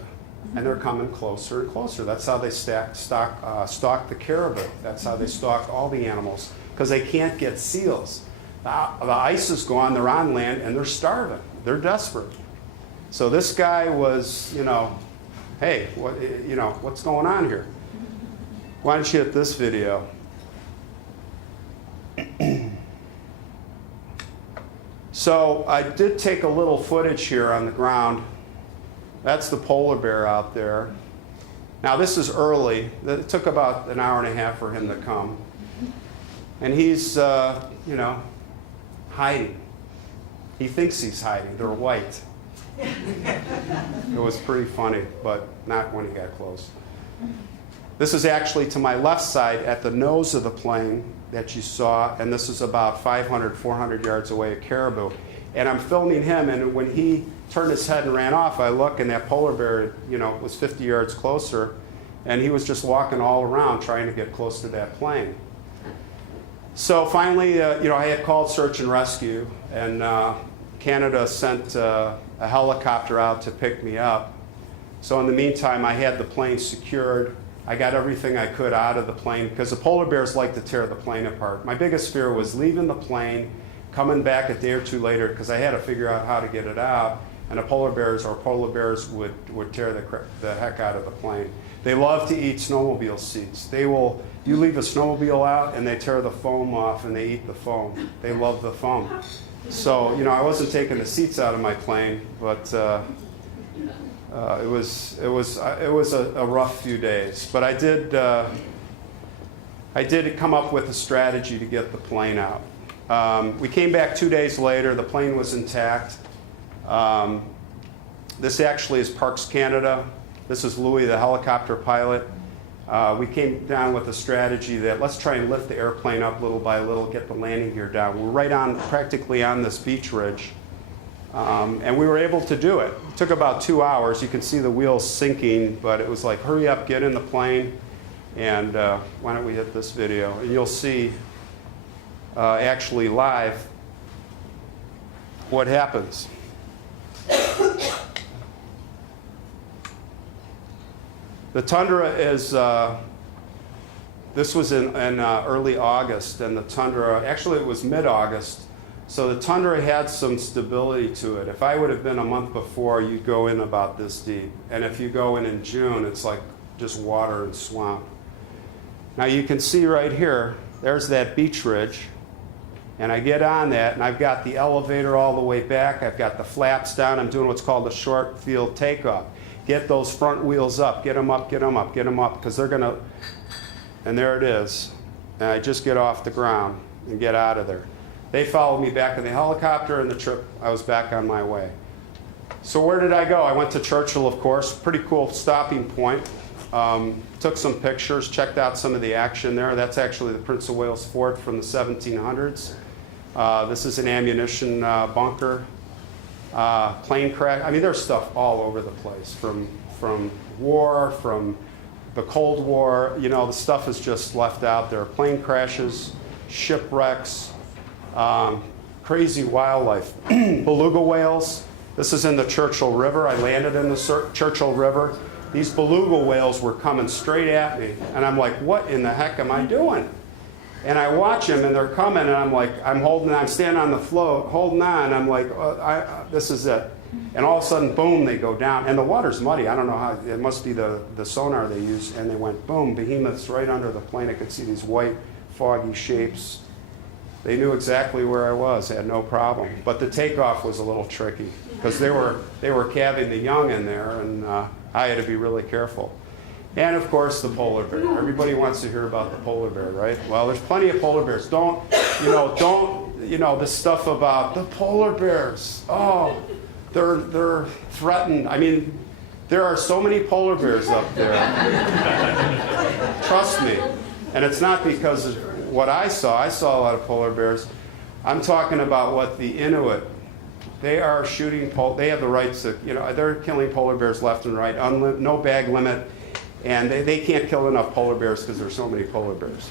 and they're coming closer and closer. That's how they stalk the caribou. That's how they stalk all the animals, because they can't get seals. The ice is gone, they're on land, and they're starving. They're desperate. So this guy was, hey, what's going on here? Why don't you hit this video? So I did take a little footage here on the ground. That's the polar bear out there. Now this is early. It took about an hour and a half for him to come. And he's, hiding. He thinks he's hiding. They're white. It was pretty funny, but not when he got close. This is actually to my left side at the nose of the plane that you saw, and this is about 500, 400 yards away, a caribou. And I'm filming him, and when he turned his head and ran off, I look, and that polar bear, was 50 yards closer, and he was just walking all around trying to get close to that plane. So finally, I had called search and rescue, and Canada sent a helicopter out to pick me up. So in the meantime, I had the plane secured. I got everything I could out of the plane, because the polar bears like to tear the plane apart. My biggest fear was leaving the plane, coming back a day or two later, because I had to figure out how to get it out, and the polar bears would tear the heck out of the plane. They love to eat snowmobile seats. You leave a snowmobile out, and they tear the foam off, and they eat the foam. They love the foam. So, I wasn't taking the seats out of my plane, but it was a rough few days. But I did come up with a strategy to get the plane out. We came back 2 days later. The plane was intact. This actually is Parks Canada. This is Louie, the helicopter pilot. We came down with a strategy that let's try and lift the airplane up little by little, get the landing gear down. We're practically on this beach ridge, and we were able to do it. It took about 2 hours. You can see the wheels sinking, but it was like, hurry up, get in the plane, and why don't we hit this video? And you'll see actually live what happens. The Tundra is, this was in early August, and the Tundra, actually it was mid-August, so the Tundra had some stability to it. If I would have been a month before, you'd go in about this deep. And if you go in June, it's like just water and swamp. Now you can see right here, there's that beach ridge, and I get on that, and I've got the elevator all the way back, I've got the flaps down, I'm doing what's called a short field takeoff. Get those front wheels up, get them up, get them up, get them up, because they're going to, and there it is. And I just get off the ground and get out of there. They followed me back in the helicopter, and the trip, I was back on my way. So where did I go? I went to Churchill, of course, pretty cool stopping point. Took some pictures, checked out some of the action there. That's actually the Prince of Wales fort from the 1700s. This is an ammunition bunker. Plane crash. I mean, there's stuff all over the place, from war, from the Cold War. The stuff is just left out there. Plane crashes, shipwrecks, crazy wildlife. Beluga whales. This is in the Churchill River. I landed in the Churchill River. These beluga whales were coming straight at me, and I'm like, what in the heck am I doing? And I watch them, and they're coming, and I'm like, I'm standing on the float, holding on. I'm like, this is it. And all of a sudden, boom, they go down. And the water's muddy. I don't know how, it must be the sonar they use. And they went, boom, behemoths right under the plane. I could see these white, foggy shapes. They knew exactly where I was, had no problem. But the takeoff was a little tricky, because they were calving the young in there, and I had to be really careful. And of course, the polar bear. Everybody wants to hear about the polar bear, right? Well, there's plenty of polar bears. This stuff about the polar bears. Oh, they're threatened. I mean, there are so many polar bears up there. Trust me. And it's not because of what I saw. I saw a lot of polar bears. I'm talking about what the Inuit. They are shooting. They have the rights to. They're killing polar bears left and right. No bag limit. And they can't kill enough polar bears because there's so many polar bears.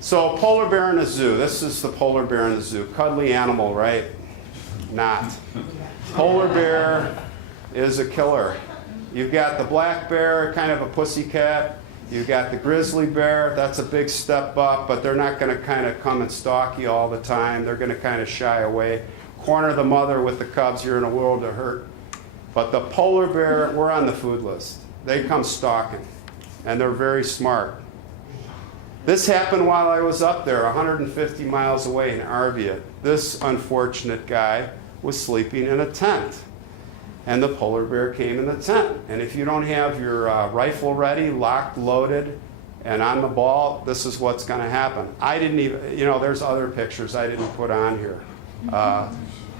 So polar bear in a zoo. This is the polar bear in the zoo. Cuddly animal, right? Not. Polar bear is a killer. You've got the black bear, kind of a pussycat. You've got the grizzly bear. That's a big step up, but they're not going to kind of come and stalk you all the time. They're going to kind of shy away. Corner the mother with the cubs, you're in a world of hurt. But the polar bear, we're on the food list. They come stalking, and they're very smart. This happened while I was up there, 150 miles away in Arvia. This unfortunate guy was sleeping in a tent, and the polar bear came in the tent. And if you don't have your rifle ready, locked, loaded, and on the ball, this is what's going to happen. I didn't even, there's other pictures I didn't put on here.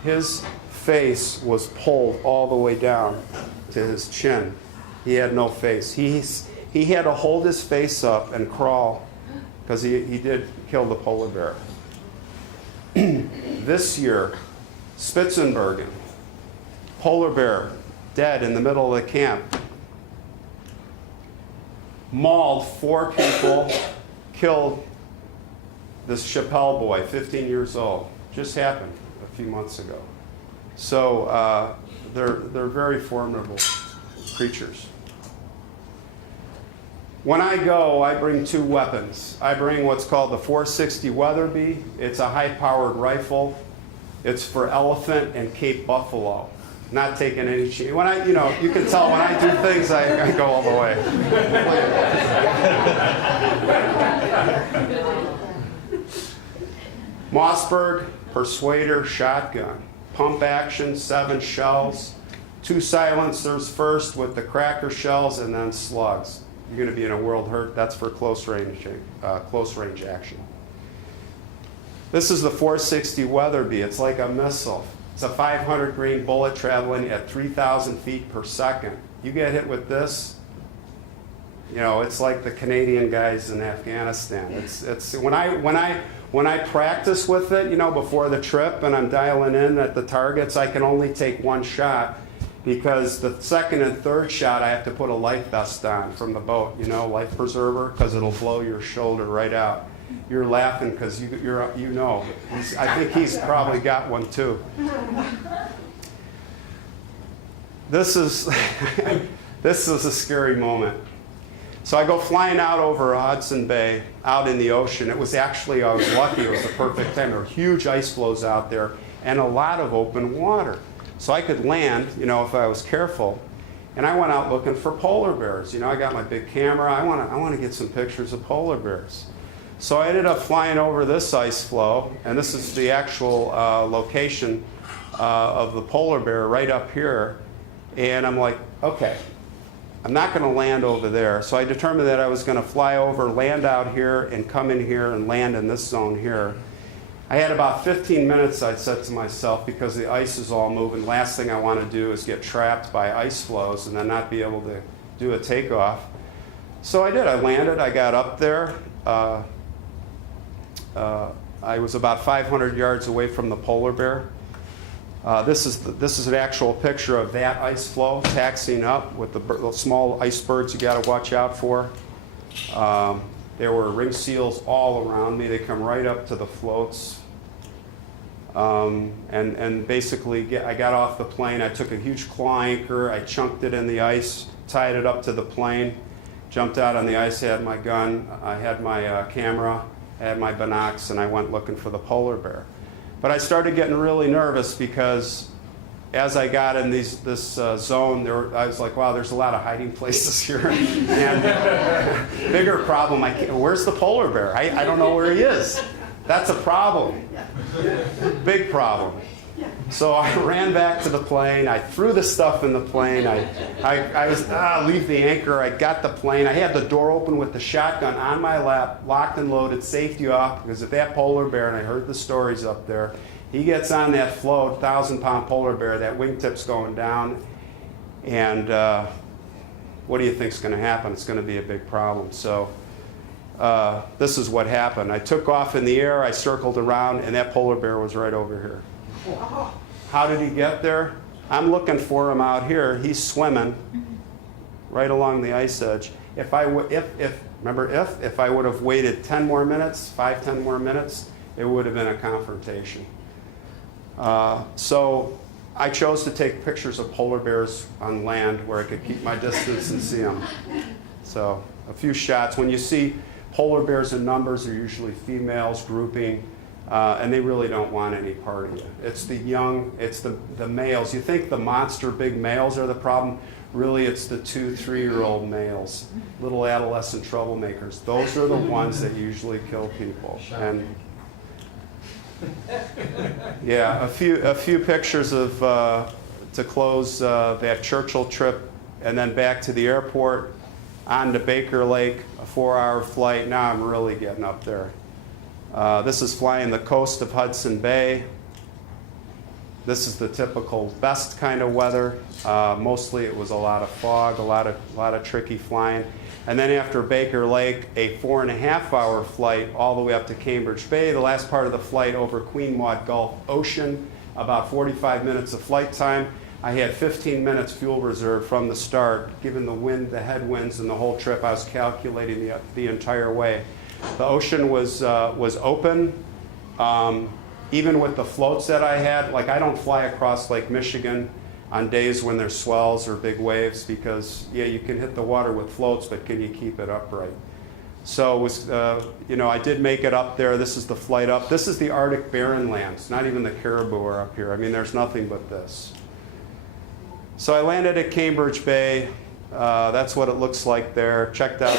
His face was pulled all the way down to his chin. He had no face. He had to hold his face up and crawl because he did kill the polar bear. This year, Spitzenbergen, polar bear, dead in the middle of the camp. Mauled 4 people, killed this Chappelle boy, 15 years old. Just happened a few months ago. So they're very formidable creatures. When I go, I bring 2 weapons. I bring what's called the 460 Weatherby. It's a high-powered rifle. It's for elephant and Cape buffalo. Not taking any chance. When you can tell when I do things, I go all the way. Mossberg Persuader shotgun. Pump action, 7 shells. 2 silencers first with the cracker shells, and then slugs. You're going to be in a world hurt. That's for close range action. This is the 460 Weatherby. It's like a missile. It's a 500 grain bullet traveling at 3,000 feet per second. You get hit with this, it's like the Canadian guys in Afghanistan. It's when I practice with it, before the trip, and I'm dialing in at the targets, I can only take 1 shot. Because the second and third shot, I have to put a life vest on from the boat, life preserver, because it'll blow your shoulder right out. You're laughing because I think he's probably got one too. This is a scary moment. So I go flying out over Hudson Bay, out in the ocean. I was lucky. It was the perfect time. There were huge ice floes out there and a lot of open water. So I could land, if I was careful. And I went out looking for polar bears. I got my big camera. I want to get some pictures of polar bears. So I ended up flying over this ice floe, and this is the actual location of the polar bear right up here. And I'm like, okay, I'm not going to land over there. So I determined that I was going to fly over, land out here, and come in here and land in this zone here. I had about 15 minutes, I said to myself, because the ice is all moving. Last thing I want to do is get trapped by ice floes and then not be able to do a takeoff. So I did. I landed. I got up there. I was about 500 yards away from the polar bear. This is an actual picture of that ice floe taxiing up with the small icebergs you got to watch out for. There were ring seals all around me. They come right up to the floats. And basically, I got off the plane. I took a huge claw anchor. I chunked it in the ice, tied it up to the plane, jumped out on the ice, had my gun, I had my camera, I had my binocs, and I went looking for the polar bear. But I started getting really nervous because as I got in this zone, I was like, wow, there's a lot of hiding places here. And bigger problem, where's the polar bear? I don't know where he is. That's a problem. Big problem. So I ran back to the plane. I threw the stuff in the plane. I was, leave the anchor. I got the plane. I had the door open with the shotgun on my lap, locked and loaded, safety off, because if that polar bear, and I heard the stories up there, he gets on that float, 1,000-pound polar bear, that wingtip's going down, and what do you think's going to happen? It's going to be a big problem. So this is what happened. I took off in the air, I circled around, and that polar bear was right over here. How did he get there? I'm looking for him out here. He's swimming right along the ice edge. If I would have waited 10 more minutes, 10 more minutes, it would have been a confrontation. So I chose to take pictures of polar bears on land where I could keep my distance and see them. So a few shots. When you see polar bears in numbers, they're usually females grouping, and they really don't want any part of you. It's the young, it's the males. You think the monster big males are the problem. Really, it's the 2, 3-year-old males, little adolescent troublemakers. Those are the ones that usually kill people. And yeah, a few pictures of to close that Churchill trip, and then back to the airport, on to Baker Lake, a 4-hour flight. Now I'm really getting up there. This is flying the coast of Hudson Bay. This is the typical best kind of weather. Mostly it was a lot of fog, a lot of tricky flying. And then after Baker Lake, a 4.5-hour flight all the way up to Cambridge Bay. The last part of the flight over Queen Maud Gulf Ocean, about 45 minutes of flight time. I had 15 minutes fuel reserve from the start. Given the wind, the headwinds, and the whole trip, I was calculating the entire way. The ocean was open. Even with the floats that I had, like I don't fly across Lake Michigan on days when there's swells or big waves because, yeah, you can hit the water with floats, but can you keep it upright? So it was, I did make it up there. This is the flight up. This is the Arctic barren lands. Not even the caribou are up here. I mean, there's nothing but this. So I landed at Cambridge Bay. That's what it looks like there. Checked out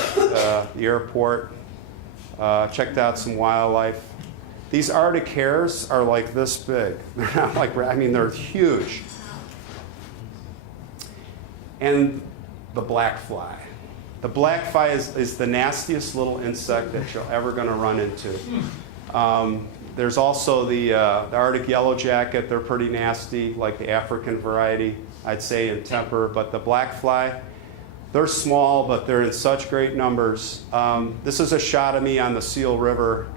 the airport. Checked out some wildlife. These Arctic hares are like this big. They're not like, I mean, they're huge. And the black fly. The black fly is the nastiest little insect that you're ever going to run into. There's also the Arctic yellow jacket. They're pretty nasty, like the African variety, I'd say, in temper. But the black fly, they're small, but they're in such great numbers. This is a shot of me on the Seal River.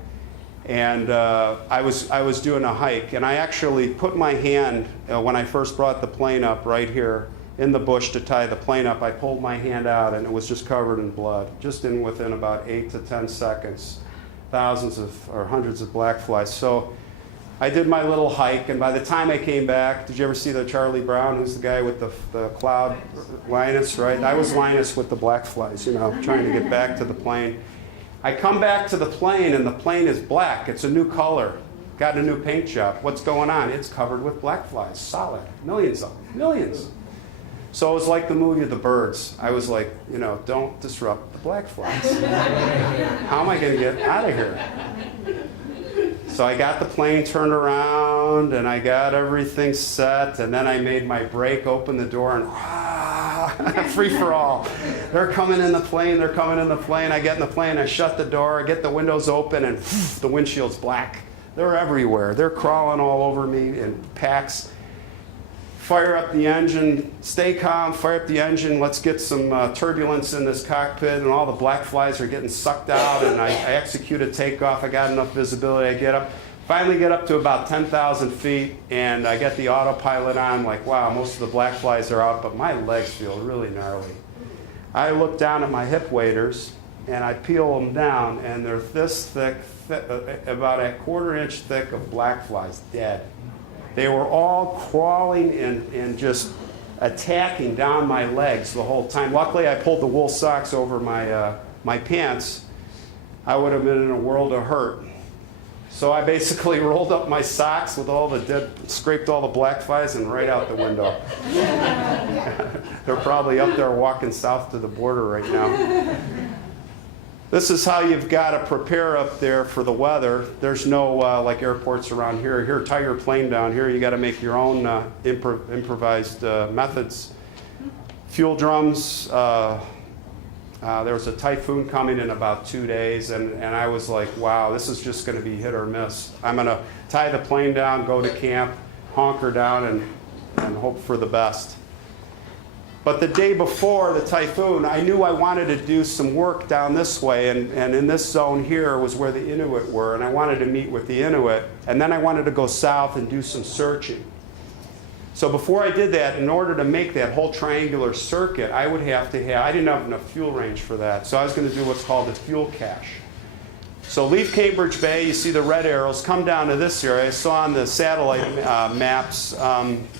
And I was doing a hike, and I actually put my hand, when I first brought the plane up right here in the bush to tie the plane up, I pulled my hand out, and it was just covered in blood, just within about 8 to 10 seconds. Thousands or hundreds of black flies. So I did my little hike, and by the time I came back, did you ever see the Charlie Brown, who's the guy with the cloud, Linus, right? I was Linus with the black flies, trying to get back to the plane. I come back to the plane, and the plane is black. It's a new color. Got a new paint job. What's going on? It's covered with black flies, solid. Millions of them, millions. So it was like the movie The Birds. I was like, don't disrupt the black flies. How am I going to get out of here? So I got the plane turned around, and I got everything set, and then I made my brake, opened the door, and free for all. They're coming in the plane, they're coming in the plane. I get in the plane, I shut the door, I get the windows open, and the windshield's black. They're everywhere. They're crawling all over me in packs. Fire up the engine, stay calm, fire up the engine, let's get some turbulence in this cockpit, and all the black flies are getting sucked out, and I execute a takeoff. I got enough visibility. I finally get up to about 10,000 feet, and I get the autopilot on, like, wow, most of the black flies are out, but my legs feel really gnarly. I look down at my hip waders, and I peel them down, and they're this thick, about a 1/4 inch thick of black flies, dead. They were all crawling and just attacking down my legs the whole time. Luckily, I pulled the wool socks over my pants. I would have been in a world of hurt. So I basically rolled up my socks with all the scraped all the black flies, and right out the window. They're probably up there walking south to the border right now. This is how you've got to prepare up there for the weather. There's no like airports around here. Here, tie your plane down here. You got to make your own improvised methods. Fuel drums. There was a typhoon coming in about 2 days, and I was like, wow, this is just going to be hit or miss. I'm going to tie the plane down, go to camp, honker down, and hope for the best. But the day before the typhoon, I knew I wanted to do some work down this way, and in this zone here was where the Inuit were, and I wanted to meet with the Inuit, and then I wanted to go south and do some searching. So before I did that, in order to make that whole triangular circuit, I would have to have, I didn't have enough fuel range for that. So I was going to do what's called a fuel cache. So leave Cambridge Bay, you see the red arrows, come down to this area. I saw on the satellite maps,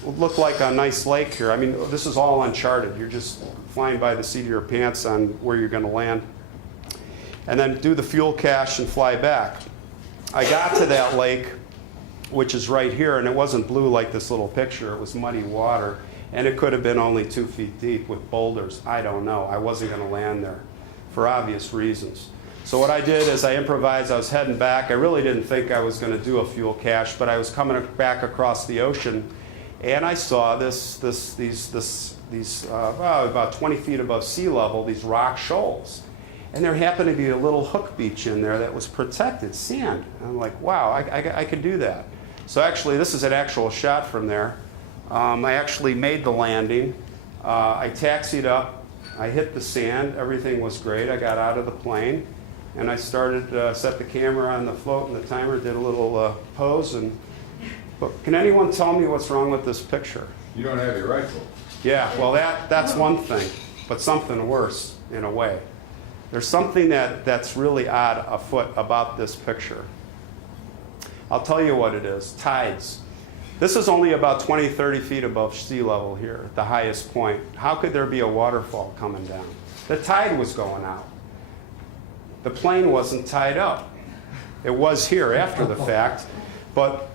looked like a nice lake here. I mean, this is all uncharted. You're just flying by the seat of your pants on where you're going to land. And then do the fuel cache and fly back. I got to that lake, which is right here, and it wasn't blue like this little picture. It was muddy water, and it could have been only 2 feet deep with boulders. I don't know. I wasn't going to land there for obvious reasons. So what I did is I improvised. I was heading back. I really didn't think I was going to do a fuel cache, but I was coming back across the ocean, and I saw about 20 feet above sea level, these rock shoals. And there happened to be a little hook beach in there that was protected, sand. And I'm like, wow, I could do that. So actually, this is an actual shot from there. I actually made the landing. I taxied up. I hit the sand. Everything was great. I got out of the plane. And I started, set the camera on the float and the timer, did a little pose. But can anyone tell me what's wrong with this picture? You don't have your rifle. Yeah, well, that's one thing, but something worse in a way. There's something that's really odd afoot about this picture. I'll tell you what it is, tides. This is only about 20, 30 feet above sea level here, at the highest point. How could there be a waterfall coming down? The tide was going out. The plane wasn't tied up. It was here after the fact, but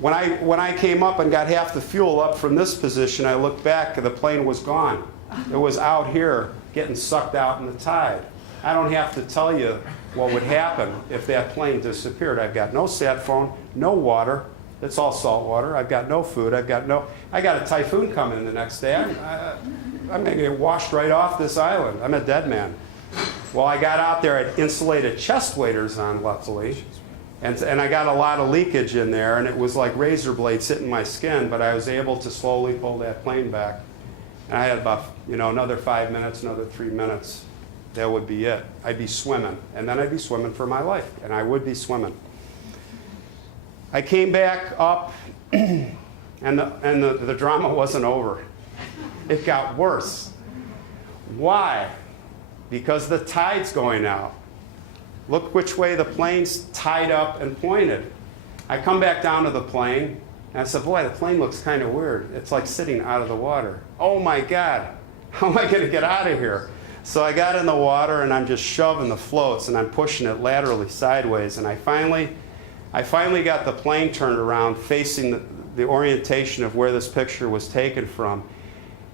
when I came up and got half the fuel up from this position, I looked back and the plane was gone. It was out here getting sucked out in the tide. I don't have to tell you what would happen if that plane disappeared. I've got no sat phone, no water. It's all salt water. I've got no food. I got a typhoon coming the next day. I'm going to get washed right off this island. I'm a dead man. Well, I got out there, I had insulated chest waders on, luckily, and I got a lot of leakage in there, and it was like razor blades hitting my skin, but I was able to slowly pull that plane back. And I had about, another 5 minutes, another 3 minutes. That would be it. I'd be swimming, and then I'd be swimming for my life, and I would be swimming. I came back up, and the drama wasn't over. It got worse. Why? Because the tide's going out. Look which way the plane's tied up and pointed. I come back down to the plane, and I said, boy, the plane looks kind of weird. It's like sitting out of the water. Oh my God, how am I going to get out of here? So I got in the water, and I'm just shoving the floats, and I'm pushing it laterally sideways, and I finally got the plane turned around facing the orientation of where this picture was taken from.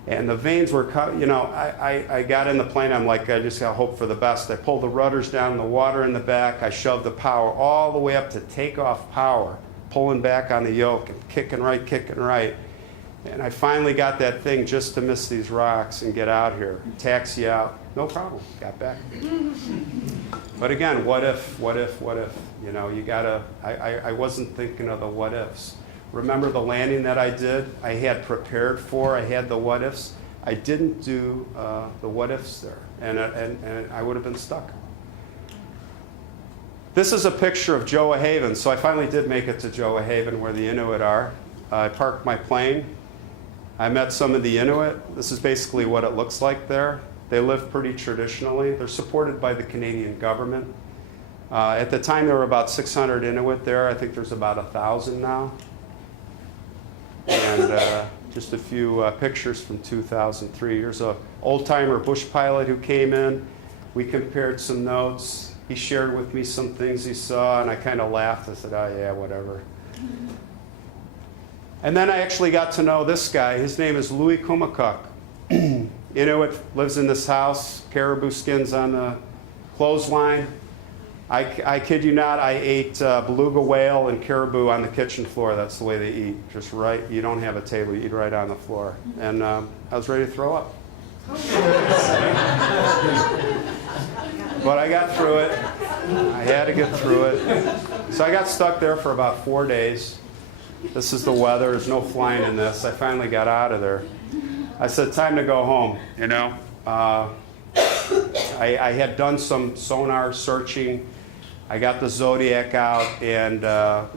And the vanes were cut, I got in the plane, I'm like, I just got hope for the best. I pulled the rudders down, the water in the back, I shoved the power all the way up to takeoff power, pulling back on the yoke and kicking right. And I finally got that thing just to miss these rocks and get out here. Taxi out, no problem, got back. But again, what if? You gotta, I wasn't thinking of the what ifs. Remember the landing that I did? I had prepared for, I had the what ifs. I didn't do the what ifs there, and I would have been stuck. This is a picture of Joa Haven. So I finally did make it to Joa Haven where the Inuit are. I parked my plane. I met some of the Inuit. This is basically what it looks like there. They live pretty traditionally. They're supported by the Canadian government. At the time, there were about 600 Inuit there. I think there's about 1,000 now. And just a few pictures from 2003. Here's an old-timer bush pilot who came in. We compared some notes. He shared with me some things he saw, and I kind of laughed. I said, oh, yeah, whatever. And then I actually got to know this guy. His name is Louie Kumakuk. Inuit, lives in this house, caribou skins on the clothesline. I kid you not, I ate beluga whale and caribou on the kitchen floor. That's the way they eat, just right. You don't have a table, you eat right on the floor. And I was ready to throw up. But I got through it. I had to get through it. So I got stuck there for about 4 days. This is the weather. There's no flying in this. I finally got out of there. I said, time to go home, I had done some sonar searching. I got the Zodiac out, and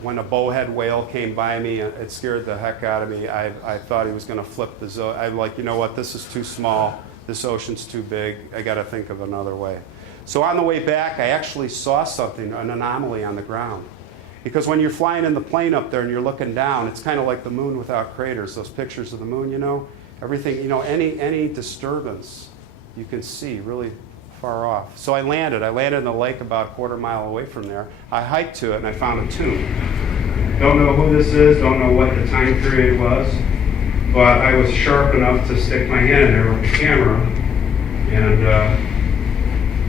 when a bowhead whale came by me, it scared the heck out of me. I thought he was going to flip the Zodiac. I'm like, you know what, this is too small. This ocean's too big. I got to think of another way. So on the way back, I actually saw something, an anomaly on the ground. Because when you're flying in the plane up there and you're looking down, it's kind of like the moon without craters, those pictures of the moon, you know? Everything, you know, any disturbance you can see really far off. So I landed in the lake about a quarter mile away from there. I hiked to it and I found a tomb. Don't know who this is, don't know what the time period was, but I was sharp enough to stick my hand in there with the camera and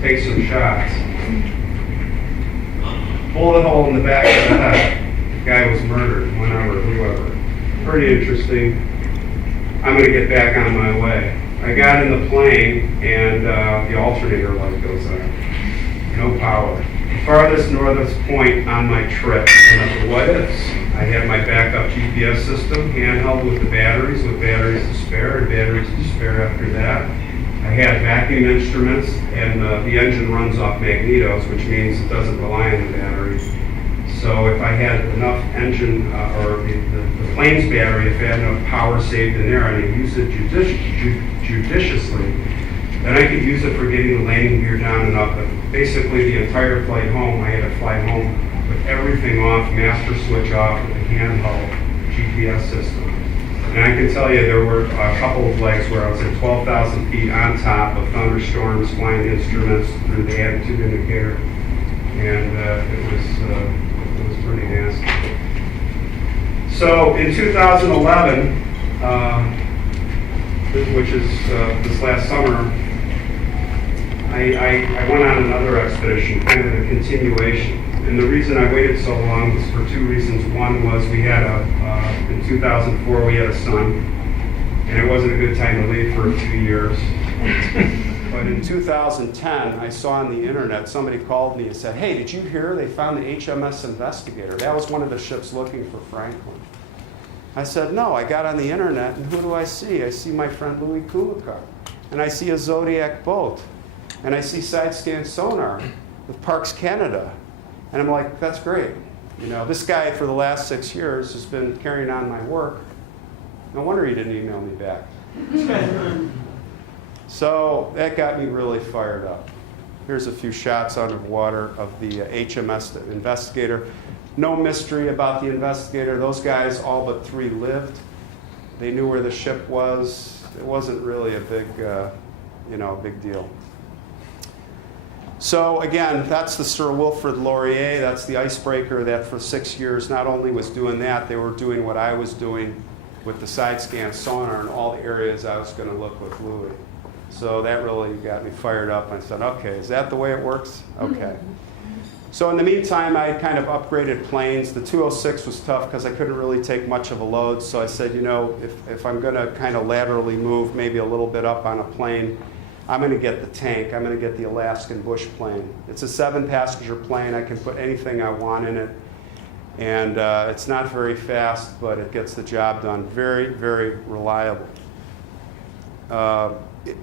take some shots. Bullet hole in the back of the head. The guy was murdered, whoever. Pretty interesting. I'm going to get back on my way. I got in the plane, and the alternator light goes on. No power. The farthest northest point on my trip, and what ifs? I had my backup GPS system, handheld with batteries to spare, and batteries to spare after that. I had vacuum instruments, and the engine runs off magnetos, which means it doesn't rely on the battery. So if I had enough engine, or the plane's battery, if I had enough power saved in there, and I use it judiciously, then I could use it for getting the landing gear down and up. But basically, the entire flight home, I had to fly home with everything off, master switch off, with the handheld GPS system. And I can tell you there were a couple of legs where I was at 12,000 feet on top of thunderstorms, flying instruments through the attitude indicator, and it was pretty nasty. So in 2011, which is this last summer, I went on another expedition, kind of a continuation. And the reason I waited so long was for two reasons. One was we had in 2004 we had a son, and it wasn't a good time to leave for a few years. But in 2010, I saw on the internet, somebody called me and said, hey, did you hear they found the HMS Investigator? That was one of the ships looking for Franklin. I said, no, I got on the internet, and who do I see? I see my friend Louie Kuma, and I see a Zodiac boat, and I see side scan sonar with Parks Canada. And I'm like, that's great. You know, this guy for the last 6 years has been carrying on my work. No wonder he didn't email me back. So that got me really fired up. Here's a few shots out of water of the HMS Investigator. No mystery about the Investigator. Those guys, all but 3 lived. They knew where the ship was. It wasn't really a big, big deal. So again, that's the Sir Wilfred Laurier. That's the icebreaker that for 6 years not only was doing that, they were doing what I was doing with the side scan sonar in all the areas I was going to look with Louie. So that really got me fired up. I said, okay, is that the way it works? Okay. So in the meantime, I kind of upgraded planes. The 206 was tough because I couldn't really take much of a load. So I said, you know, if I'm going to kind of laterally move maybe a little bit up on a plane, I'm going to get the tank. I'm going to get the Alaskan Bushplane. It's a 7-passenger plane. I can put anything I want in it. And it's not very fast, but it gets the job done. Very, very reliable.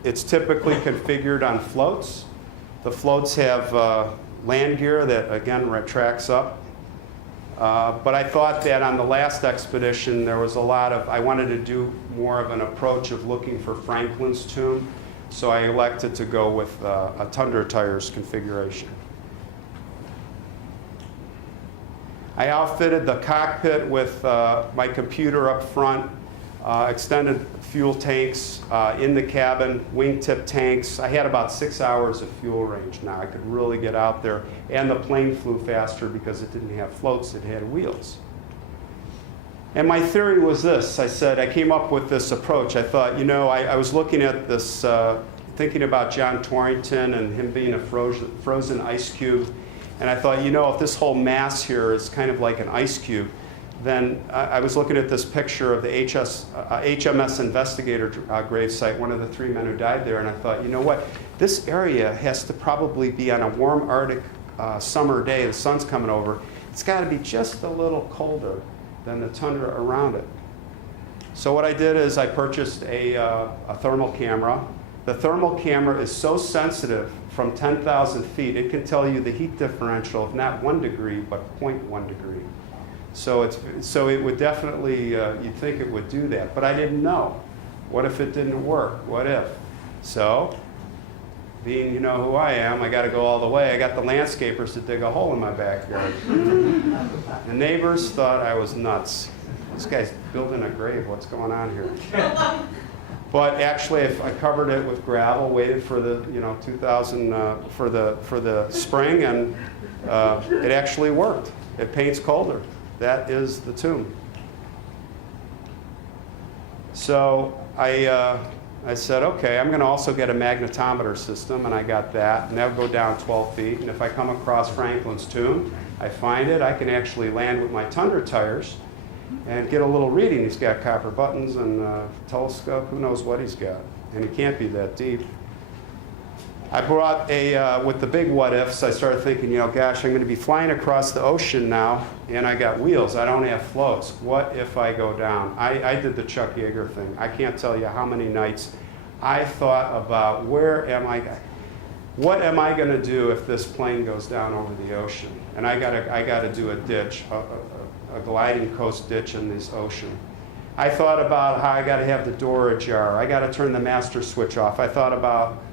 It's typically configured on floats. The floats have land gear that, again, retracts up. But I thought that on the last expedition, there was a lot of, I wanted to do more of an approach of looking for Franklin's tomb. So I elected to go with a Tundra Tires configuration. I outfitted the cockpit with my computer up front, extended fuel tanks in the cabin, wingtip tanks. I had about 6 hours of fuel range now. I could really get out there. And the plane flew faster because it didn't have floats, it had wheels. And my theory was this. I said, I came up with this approach. I thought, you know, I was looking at this, thinking about John Torrington and him being a frozen ice cube. And I thought, you know, if this whole mass here is kind of like an ice cube, then I was looking at this picture of the HMS Investigator gravesite, one of the 3 men who died there, and I thought, you know what? This area has to probably be on a warm Arctic summer day, the sun's coming over. It's got to be just a little colder than the tundra around it. So what I did is I purchased a thermal camera. The thermal camera is so sensitive from 10,000 feet, it can tell you the heat differential of not 1 degree, but 0.1 degree. So it would definitely, you'd think it would do that, but I didn't know. What if it didn't work? What if? So, being you know who I am, I got to go all the way. I got the landscapers to dig a hole in my backyard. The neighbors thought I was nuts. This guy's building a grave. What's going on here? But actually, if I covered it with gravel, waited for the 2000 for the spring, and it actually worked. It paints colder. That is the tomb. So I said, okay, I'm going to also get a magnetometer system, and I got that, and that'll go down 12 feet. And if I come across Franklin's tomb, I find it, I can actually land with my Tundra Tires and get a little reading. He's got copper buttons and a telescope. Who knows what he's got? And it can't be that deep. I brought with the big what ifs, I started thinking, gosh, I'm going to be flying across the ocean now, and I got wheels. I don't have floats. What if I go down? I did the Chuck Yeager thing. I can't tell you how many nights I thought about what am I going to do if this plane goes down over the ocean? And I got to do a ditch, a gliding coast ditch in this ocean. I thought about how I got to have the door ajar. I got to turn the master switch off. I thought about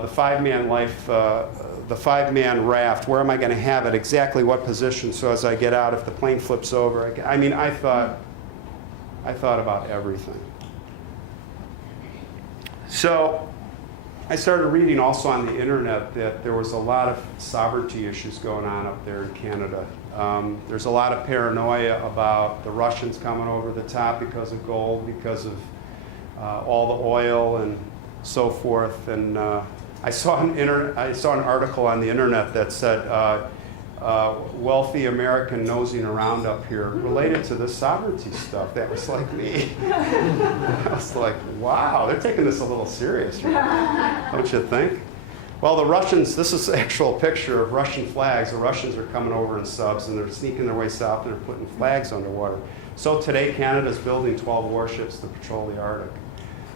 the five-man raft. Where am I going to have it? Exactly what position? So as I get out, if the plane flips over, I thought about everything. So I started reading also on the internet that there was a lot of sovereignty issues going on up there in Canada. There's a lot of paranoia about the Russians coming over the top because of gold, because of all the oil and so forth. And I saw an article on the internet that said wealthy American nosing around up here related to this sovereignty stuff. That was like me. I was like, wow, they're taking this a little serious, don't you think? Well, the Russians, this is an actual picture of Russian flags. The Russians are coming over in subs, and they're sneaking their way south, and they're putting flags underwater. So today, Canada's building 12 warships to patrol the Arctic.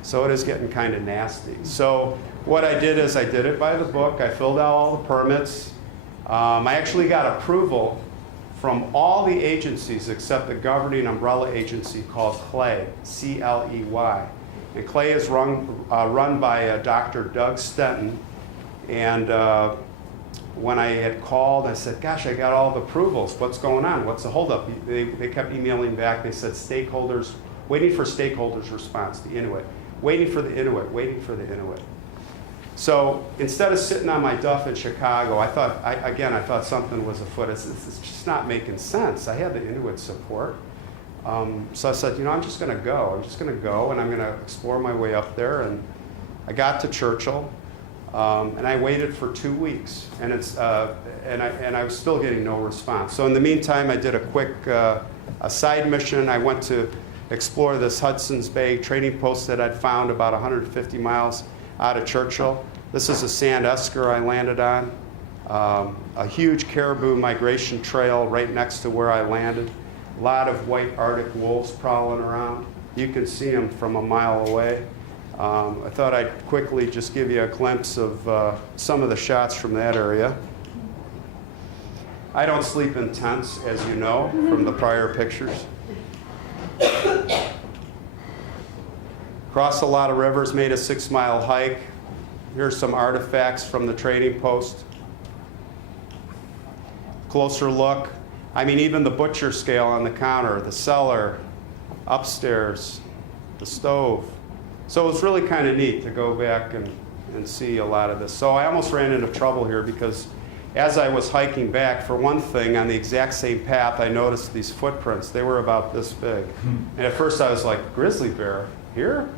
So it is getting kind of nasty. So what I did is I did it by the book. I filled out all the permits. I actually got approval from all the agencies except the governing umbrella agency called CLEY, C-L-E-Y. And CLEY is run by Dr. Doug Stenton. And when I had called, I said, gosh, I got all the approvals. What's going on? What's the holdup? They kept emailing back. They said stakeholders, waiting for stakeholders' response, the Inuit. Waiting for the Inuit. So instead of sitting on my duff in Chicago, I thought something was afoot. It's just not making sense. I had the Inuit support. So I said, I'm just going to go. And I'm going to explore my way up there. And I got to Churchill, and I waited for 2 weeks. And I was still getting no response. So in the meantime, I did a quick a side mission. I went to explore this Hudson's Bay trading post that I'd found about 150 miles out of Churchill. This is a sand esker I landed on. A huge caribou migration trail right next to where I landed. A lot of white Arctic wolves prowling around. You can see them from a mile away. I thought I'd quickly just give you a glimpse of some of the shots from that area. I don't sleep in tents, as you know, from the prior pictures. Crossed a lot of rivers, made a 6-mile hike. Here's some artifacts from the trading post. Closer look. Even the butcher scale on the counter, the cellar, upstairs, the stove. So it was really kind of neat to go back and see a lot of this. So I almost ran into trouble here because as I was hiking back, for one thing, on the exact same path, I noticed these footprints. They were about this big. And at first I was like, grizzly bear here?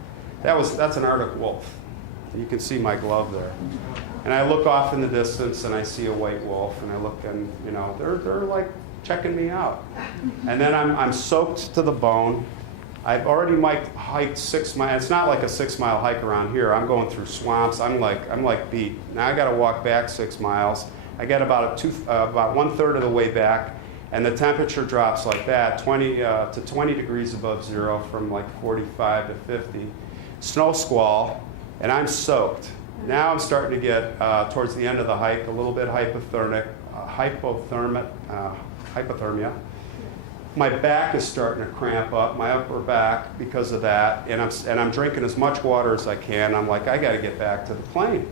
That's an Arctic wolf. You can see my glove there. And I look off in the distance and I see a white wolf, and I look and, they're like checking me out. And then I'm soaked to the bone. I've already hiked 6 miles. It's not like a 6-mile hike around here. I'm going through swamps. I'm like beat. Now I got to walk back 6 miles. I get about 1/3 of the way back, and the temperature drops like that, 20 to 20 degrees above zero from like 45 to 50. Snow squall, and I'm soaked. Now I'm starting to get towards the end of the hike, a little bit hypothermia. My back is starting to cramp up, my upper back, because of that, and I'm drinking as much water as I can. I'm like, I got to get back to the plane.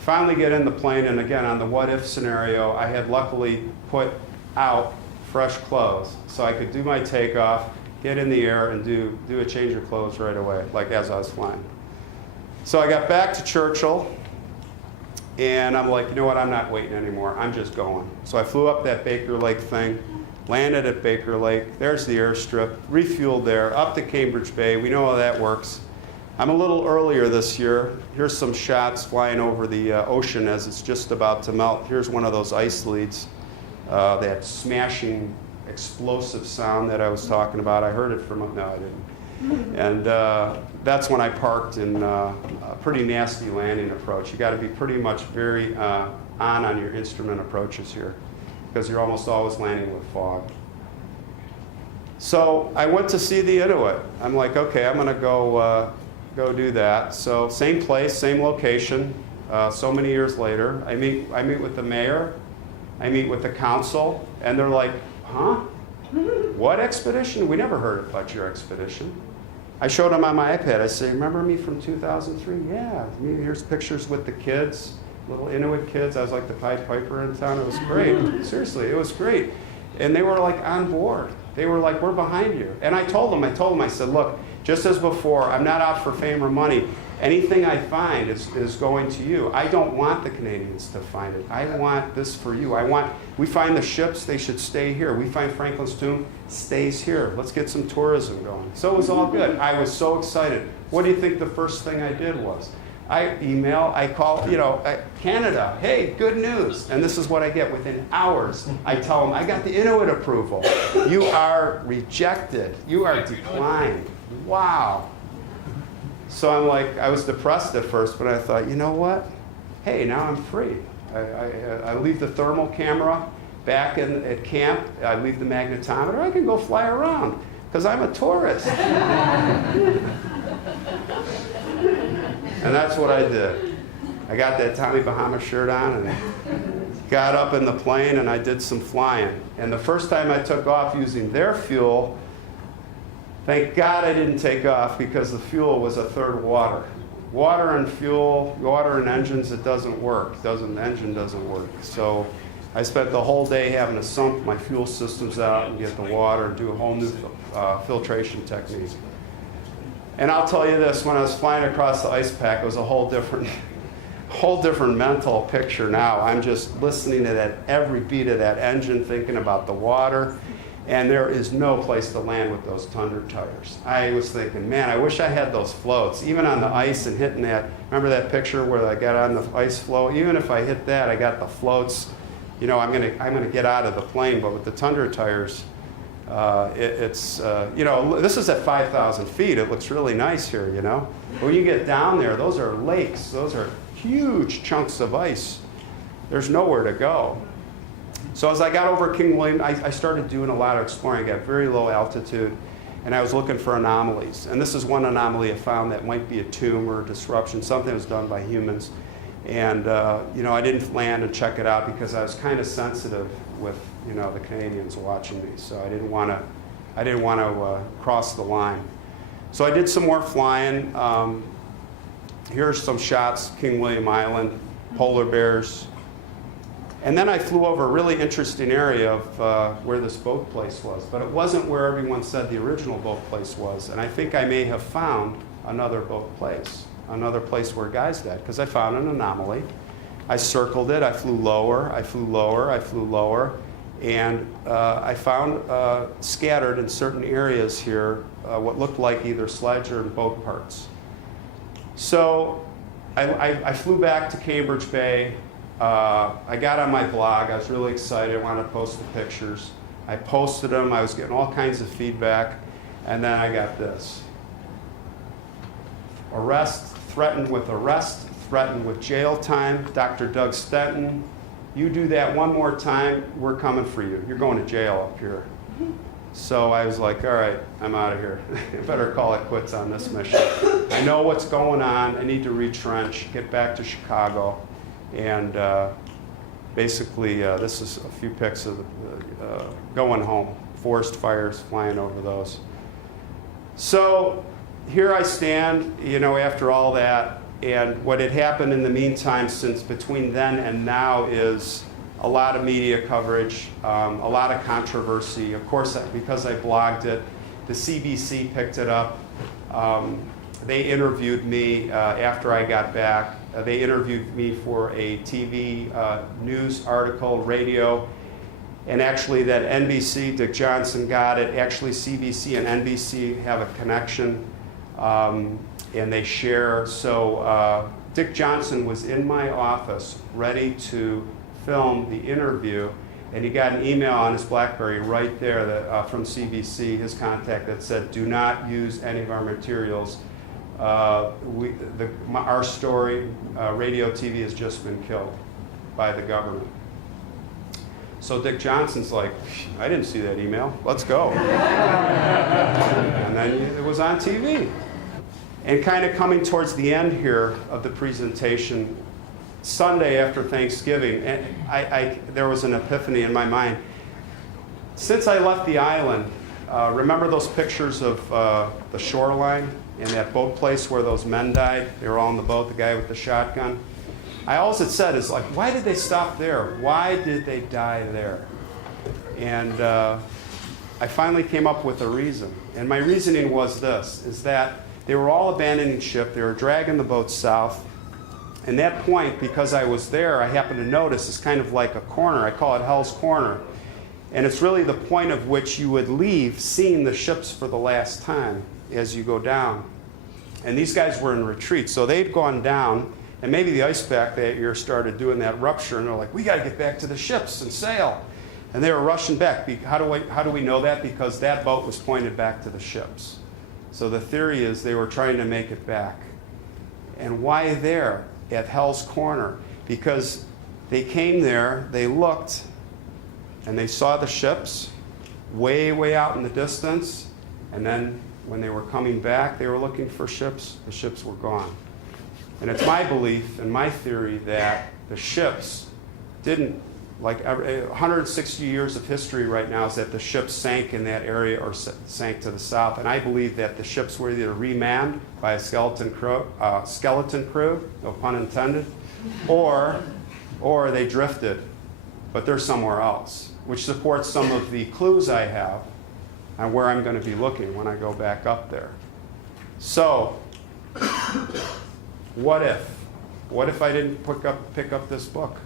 Finally get in the plane, and again, on the what-if scenario, I had luckily put out fresh clothes, so I could do my takeoff, get in the air, and do a change of clothes right away, like as I was flying. So I got back to Churchill, and I'm like, you know what, I'm not waiting anymore, I'm just going. So I flew up that Baker Lake thing, landed at Baker Lake, there's the airstrip, refueled there, up to Cambridge Bay, we know how that works. I'm a little earlier this year. Here's some shots flying over the ocean as it's just about to melt. Here's one of those ice leads, that smashing, explosive sound that I was talking about. I heard it from, no, I didn't. And that's when I parked in a pretty nasty landing approach. You got to be pretty much very on your instrument approaches here, because you're almost always landing with fog. So I went to see the Inuit. I'm like, okay, I'm going to go do that. So same place, same location. So many years later, I meet with the mayor, I meet with the council, and they're like, huh? What expedition? We never heard about your expedition. I showed them on my iPad. I say, remember me from 2003? Yeah. Here's pictures with the kids, little Inuit kids. I was like the Pied Piper in town. It was great. Seriously, it was great. And they were like on board. They were like, we're behind you. And I told them, I said, look, just as before, I'm not out for fame or money. Anything I find is going to you. I don't want the Canadians to find it. I want this for you. We find the ships, they should stay here. We find Franklin's tomb, stays here. Let's get some tourism going. So it was all good. I was so excited. What do you think the first thing I did was? I call, Canada, hey, good news. And this is what I get within hours. I tell them, I got the Inuit approval. You are rejected. You are declined. Wow. So I'm like, I was depressed at first, but I thought, you know what? Hey, now I'm free. I leave the thermal camera back at camp. I leave the magnetometer. I can go fly around because I'm a tourist. And that's what I did. I got that Tommy Bahama shirt on and got up in the plane and I did some flying. And the first time I took off using their fuel, thank God I didn't take off because the fuel was a third water. Water and fuel, water and engines, it doesn't work. The engine doesn't work. So I spent the whole day having to sump my fuel systems out and get the water and do a whole new filtration technique. And I'll tell you this, when I was flying across the ice pack, it was a whole different mental picture now. I'm just listening to that, every beat of that engine, thinking about the water. And there is no place to land with those Tundra tires. I was thinking, man, I wish I had those floats. Even on the ice and hitting that, remember that picture where I got on the ice floe? Even if I hit that, I got the floats. I'm gonna get out of the plane. But with the Tundra tires, this is at 5,000 feet. It looks really nice here, But when you get down there, those are lakes. Those are huge chunks of ice. There's nowhere to go. So as I got over King William, I started doing a lot of exploring. I got very low altitude, and I was looking for anomalies. And this is one anomaly I found that might be a tomb or a disruption, something that was done by humans. And I didn't land and check it out because I was kind of sensitive with the Canadians watching me. So I didn't want to cross the line. So I did some more flying. Here's some shots: King William Island, polar bears. And then I flew over a really interesting area of where this boat place was. But it wasn't where everyone said the original boat place was. And I think I may have found another boat place, another place where guys died, because I found an anomaly. I circled it. I flew lower. I flew lower. I flew lower. And I found scattered in certain areas here what looked like either sledge or boat parts. So I flew back to Cambridge Bay. I got on my blog. I was really excited. I wanted to post the pictures. I posted them. I was getting all kinds of feedback. And then I got this. Threatened with jail time. Dr. Doug Stenton, you do that one more time, we're coming for you. You're going to jail up here. So I was like, all right, I'm out of here. I better call it quits on this mission. I know what's going on. I need to retrench, get back to Chicago. And basically, this is a few pics of going home. Forest fires flying over those. So here I stand, after all that. And what had happened in the meantime since between then and now is a lot of media coverage, a lot of controversy. Of course, because I blogged it, the CBC picked it up. They interviewed me after I got back. They interviewed me for a TV news article, radio, and actually that NBC, Dick Johnson got it. Actually, CBC and NBC have a connection, and they share. So Dick Johnson was in my office ready to film the interview, and he got an email on his BlackBerry right there that, from CBC, his contact, that said, "Do not use any of our materials. Our story, radio TV, has just been killed by the government." So Dick Johnson's like, "I didn't see that email. Let's go." And then it was on TV. And kind of coming towards the end here of the presentation, Sunday after Thanksgiving, and there was an epiphany in my mind. Since I left the island, remember those pictures of the shoreline and that boat place where those men died? They were all on the boat, the guy with the shotgun. I always had said is like, why did they stop there? Why did they die there? And I finally came up with a reason. And my reasoning was this, is that they were all abandoning ship. They were dragging the boat south. And that point, because I was there, I happened to notice it's kind of like a corner. I call it Hell's Corner. And it's really the point of which you would leave seeing the ships for the last time as you go down. And these guys were in retreat. So they'd gone down, and maybe the ice pack that year started doing that rupture, and they're like, "We got to get back to the ships and sail." And they were rushing back. How do we know that? Because that boat was pointed back to the ships. So the theory is they were trying to make it back. And why there at Hell's Corner? Because they came there, they looked, and they saw the ships way, way out in the distance. And then when they were coming back, they were looking for ships. The ships were gone. And it's my belief and my theory that the ships didn't, like 160 years of history right now is that the ships sank in that area or sank to the south. And I believe that the ships were either remanned by a skeleton crew, no pun intended, or they drifted, but they're somewhere else, which supports some of the clues I have on where I'm going to be looking when I go back up there. So, what if? What if I didn't pick up this book?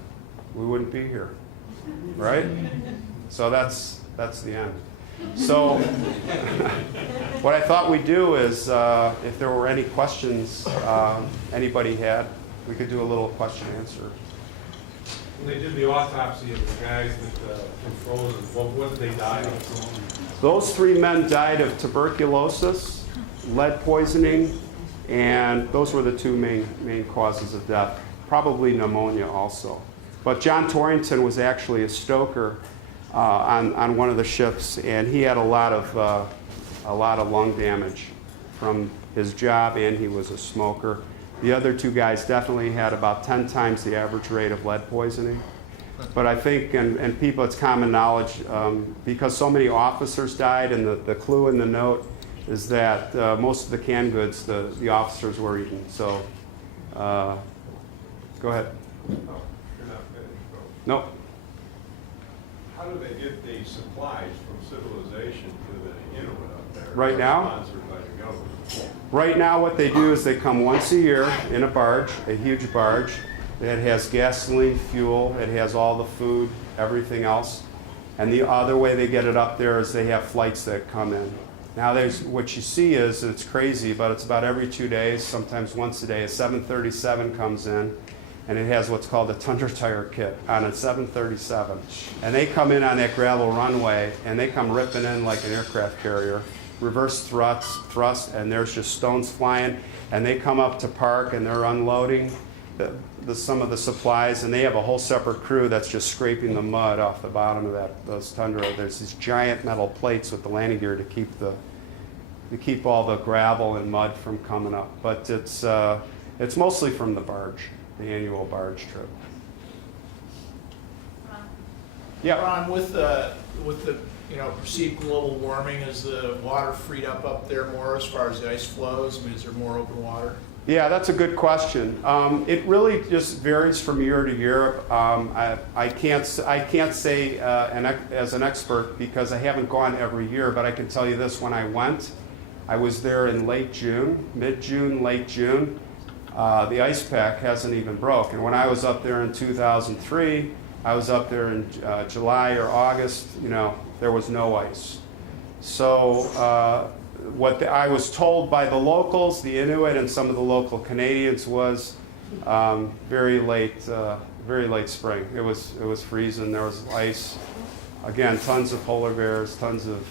We wouldn't be here, right? So that's the end. So what I thought we'd do is, if there were any questions anybody had, we could do a little question answer. When they did the autopsy of the guys that were frozen, what did they die of? Those 3 men died of tuberculosis, lead poisoning, and those were the 2 main causes of death. Probably pneumonia also. But John Torrington was actually a stoker on one of the ships, and he had a lot of lung damage from his job, and he was a smoker. The other 2 guys definitely had about 10 times the average rate of lead poisoning. But I think, and people, it's common knowledge, because so many officers died, and the clue in the note is that most of the canned goods the officers were eating. So, go ahead. No, you're not finished. Nope. How do they get the supplies from civilization to the Inuit up there? Right now? Sponsored by the government. Right now what they do is they come once a year in a barge, a huge barge, that has gasoline, fuel, it has all the food, everything else. And the other way they get it up there is they have flights that come in. Now what you see is, it's crazy, but it's about every 2 days, sometimes once a day, a 737 comes in, and it has what's called a Tundra Tire kit on a 737. And they come in on that gravel runway, and they come ripping in like an aircraft carrier, reverse thrust, and there's just stones flying, and they come up to park, and they're unloading some of the supplies, and they have a whole separate crew that's just scraping the mud off the bottom of those Tundra. There's these giant metal plates with the landing gear to keep the to keep all the gravel and mud from coming up. But it's mostly from the barge, the annual barge trip. Yeah. Ron, with the perceived global warming, is the water freed up there more as far as the ice flows? I mean, is there more open water? Yeah, that's a good question. It really just varies from year to year. I can't say as an expert because I haven't gone every year, but I can tell you this: when I went, I was there in late June, mid-June, late June. The ice pack hasn't even broke. And when I was up there in 2003, I was up there in July or August. There was no ice. So what I was told by the locals, the Inuit, and some of the local Canadians was very late spring. It was freezing. There was ice. Again, tons of polar bears, tons of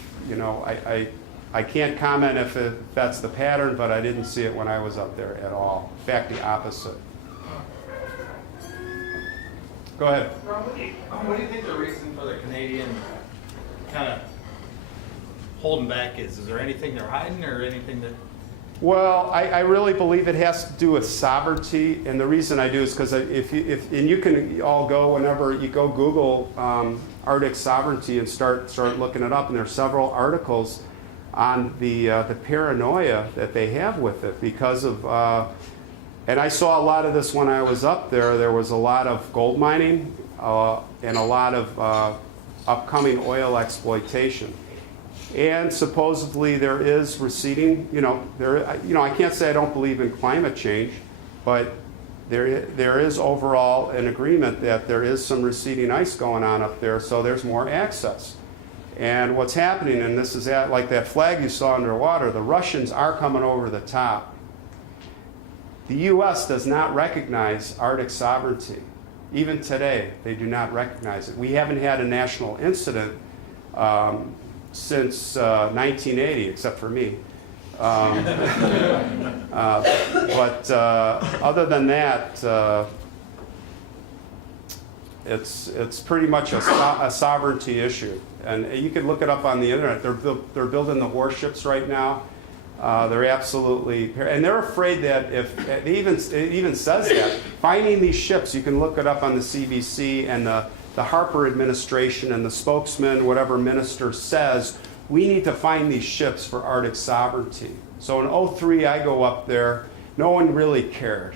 I can't comment if that's the pattern, but I didn't see it when I was up there at all. In fact, the opposite. Go ahead. Ron, what do you think the reason for the Canadian kind of holding back is? Is there anything they're hiding or anything that... Well, I really believe it has to do with sovereignty, and the reason I do is because if you can all go whenever you go Google Arctic sovereignty and start looking it up, and there are several articles on the paranoia that they have with it because of, and I saw a lot of this when I was up there. There was a lot of gold mining and a lot of upcoming oil exploitation. And supposedly there is receding, I can't say I don't believe in climate change, but there is overall an agreement that there is some receding ice going on up there, so there's more access. And what's happening, and this is like that flag you saw underwater, the Russians are coming over the top. The U.S. does not recognize Arctic sovereignty. Even today, they do not recognize it. We haven't had a national incident since 1980, except for me. But other than that, it's pretty much a sovereignty issue. And you can look it up on the internet. They're building the warships right now. They're absolutely, and they're afraid that if it even says that finding these ships, you can look it up on the CBC and the Harper administration and the spokesman, whatever minister says, we need to find these ships for Arctic sovereignty. So in 2003, I go up there. No one really cared.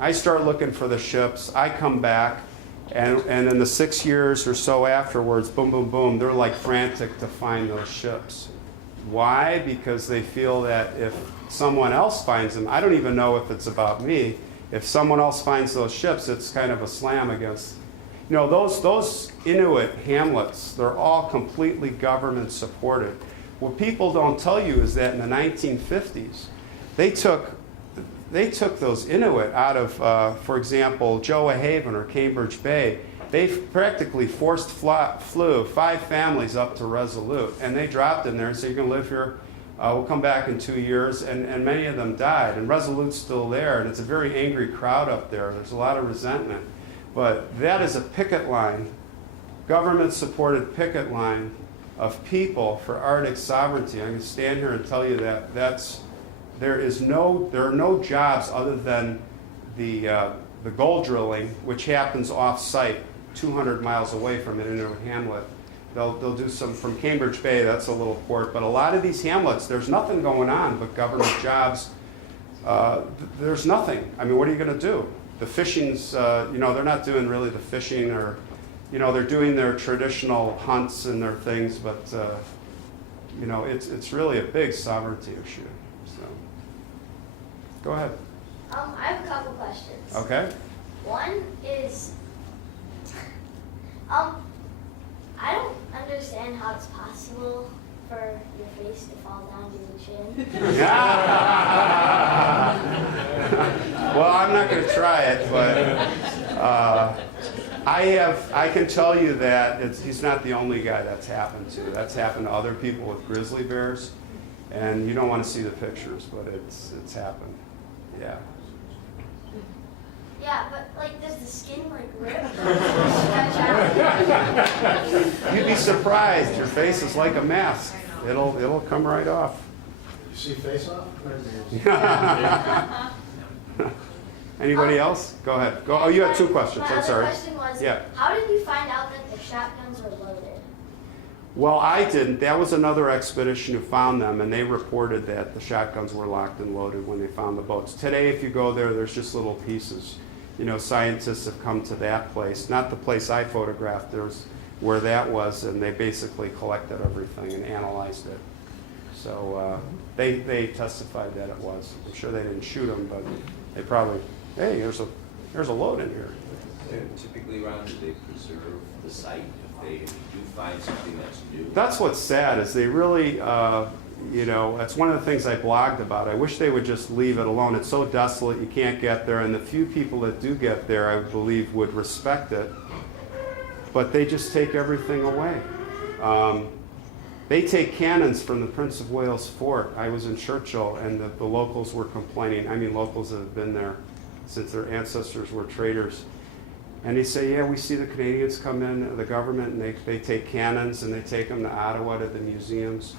I start looking for the ships. I come back. And in the 6 years or so afterwards, boom, boom, boom, they're like frantic to find those ships. Why? Because they feel that if someone else finds them, I don't even know if it's about me, if someone else finds those ships, it's kind of a slam against, those Inuit hamlets, they're all completely government supported. What people don't tell you is that in the 1950s, they took those Inuit out of, for example, Joa Haven or Cambridge Bay. They practically flew 5 families up to Resolute, and they dropped them there and said, "You can live here. We'll come back in 2 years." And many of them died, and Resolute's still there, and it's a very angry crowd up there. There's a lot of resentment. But that is a picket line, government-supported picket line of people for Arctic sovereignty. I can stand here and tell you that there are no jobs other than the gold drilling, which happens off-site, 200 miles away from an Inuit hamlet. They'll do some from Cambridge Bay. That's a little port, but a lot of these hamlets, there's nothing going on but government jobs. There's nothing. I mean, what are you going to do? The fishing's, they're not doing really the fishing, or, they're doing their traditional hunts and their things, but it's really a big sovereignty issue. Go ahead. I have a couple questions. Okay. One is, I don't understand how it's possible for your face to fall down to your chin. Well, I'm not going to try it, but I can tell you that he's not the only guy that's happened to. That's happened to other people with grizzly bears, and you don't want to see the pictures, but it's happened. Yeah. Yeah, but does the skin rip? Stretch out? You'd be surprised. Your face is like a mask. It'll come right off. See Face Off? Anybody else? Go ahead. Go. Oh, you had two questions. My I'm other sorry. question was, Yeah. how did you find out that the shotguns were loaded? Well, I didn't. That was another expedition who found them, and they reported that the shotguns were locked and loaded when they found the boats. Today, if you go there, there's just little pieces. You know, scientists have come to that place, not the place I photographed. There's where that was, and they basically collected everything and analyzed it. So they testified that it was. I'm sure they didn't shoot them, but they probably, hey, here's a load in here. And typically, Ron, do they preserve the site if they do find something that's new? That's what's sad is they really, you know, that's one of the things I blogged about. I wish they would just leave it alone. It's so desolate, you can't get there, and the few people that do get there, I believe, would respect it. But they just take everything away. They take cannons from the Prince of Wales fort. I was in Churchill, and the locals were complaining. I mean, locals that have been there since their ancestors were traders. And they say, yeah, we see the Canadians come in, the government, and they take cannons, and they take them to Ottawa to the museums.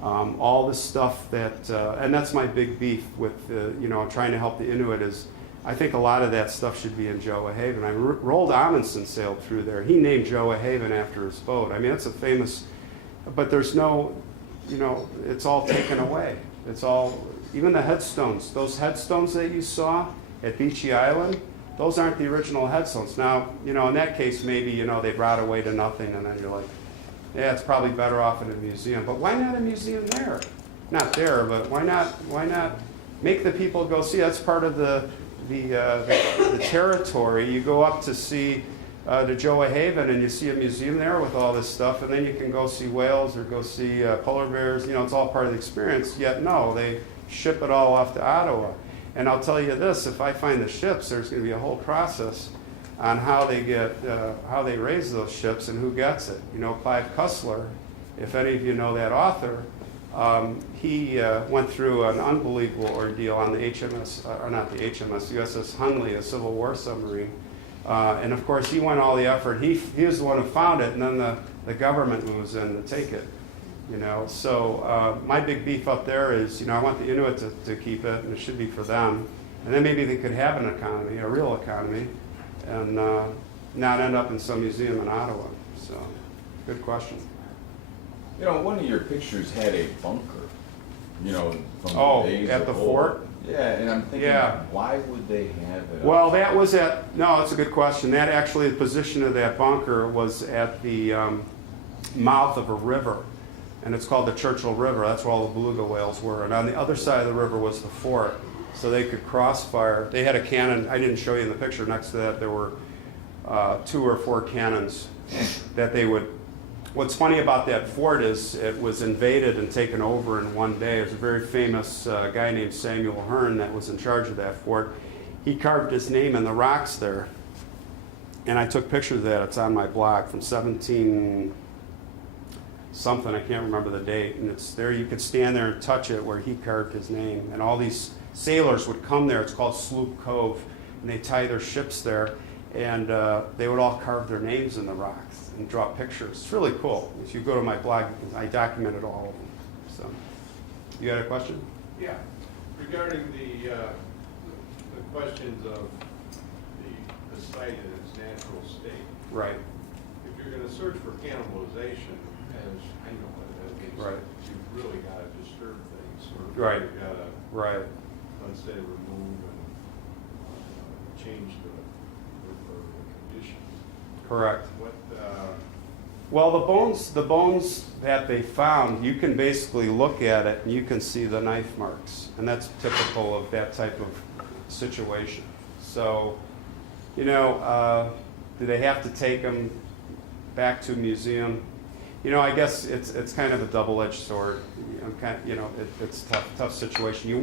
All this stuff that, and that's my big beef with, you know, trying to help the Inuit is, I think a lot of that stuff should be in Joahaven. I mean, Roald Amundsen sailed through there. He named Joahaven after his boat. I mean, that's a famous, but there's no, you know, it's all taken away. It's all, even the headstones, those headstones that you saw at Beachy Island, those aren't the original headstones. Now, you know, in that case, maybe, you know, they'd rot away to nothing, and then you're like, yeah, it's probably better off in a museum. But why not a museum there? Not there, but why not make the people go see? That's part of the territory. You go up to see to Joahaven, and you see a museum there with all this stuff, and then you can go see whales or go see polar bears. You know, it's all part of the experience. Yet no, they ship it all off to Ottawa. And I'll tell you this: if I find the ships, there's going to be a whole process on how they get, how they raise those ships and who gets it. You know, Clive Cussler, if any of you know that author, he went through an unbelievable ordeal on the HMS, or not the HMS, USS Hunley, a Civil War submarine. And of course, he went all the effort. He was the one who found it, and then the government moves in to take it. You know, so my big beef up there is, you know, I want the Inuit to keep it, and it should be for them. And then maybe they could have an economy, a real economy, and not end up in some museum in Ottawa. So, good question. You know, one of your pictures had a bunker, you know, from the days at of the old. fort? Yeah, and I'm thinking, Yeah. why would they have it? Well, that was no, it's a good question. That actually, the position of that bunker was at the mouth of a river, and it's called the Churchill River. That's where all the beluga whales were. And on the other side of the river was the fort, so they could crossfire. They had a cannon. I didn't show you in the picture. Next to that, there were 2 or 4 cannons that they would. What's funny about that fort is it was invaded and taken over in one day. There's a very famous guy named Samuel Hearn that was in charge of that fort. He carved his name in the rocks there, and I took pictures of that. It's on my blog from 17 something. I can't remember the date, and it's there. You could stand there and touch it where he carved his name, and all these sailors would come there. It's called Sloop Cove, and they tie their ships there, and they would all carve their names in the rocks and draw pictures. It's really cool. If you go to my blog, I documented all of them. So, you had a question? Yeah, regarding the questions of the site in its natural state. Right. If you're going to search for cannibalization, as I know it is, Right. you've really got to disturb things. Or Right. You've got to, Right. let's say, remove and change the conditions. Correct. What, Well, the bones that they found, you can basically look at it and you can see the knife marks, and that's typical of that type of situation. So, you know, do they have to take them back to a museum? You know, I guess it's kind of a double-edged sword. It's a tough situation. You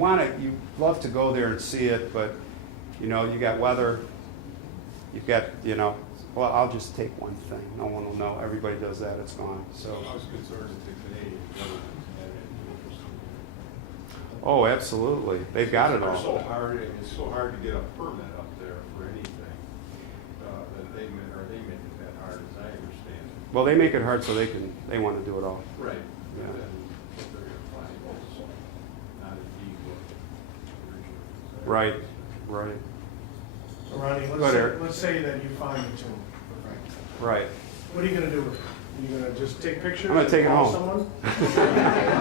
love to go there and see it, but you know, you got weather. You've got, you know. Well, I'll just take one thing. No one will know. Everybody does that. It's gone. So. I was concerned that the Canadian government had any interest in it. Oh, absolutely. They've got it It's so all. hard. It's so hard to get a permit up there for anything. That they make it that hard, as I understand it. Well, they make it hard so they want to do it all. Right. Yeah. And then they're going to find also. Right, right, So Ronnie, Go ahead, Eric. let's say that you find the tomb, right? right. What are you gonna do with it? Are you gonna just take pictures? I'm gonna take it and call home. someone?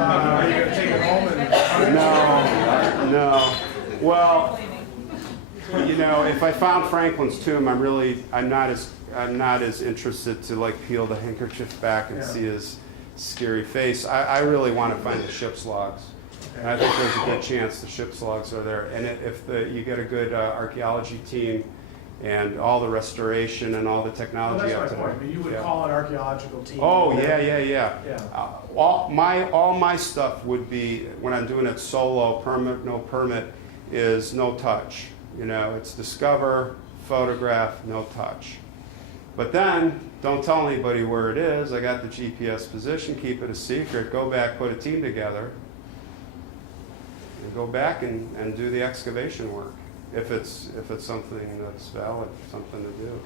Are you gonna take it home and? No. Well, you know, if I found Franklin's tomb, I'm not as interested to like peel the handkerchief back and Yeah. see his scary face. I really want to find the ship's logs. And I think there's a good chance the ship's logs are there. And if you get a good archaeology team and all the restoration and all the Well, technology that's up my to point, but you would yeah. call an archaeological team. Oh, and- yeah. Yeah. All my stuff would be, when I'm doing it solo, permit, no permit, is no touch. You know, it's discover, photograph, no touch. But then, don't tell anybody where it is. I got the GPS position, keep it a secret, go back, put a team together, and go back and do the excavation work, if it's something that's valid, something to do.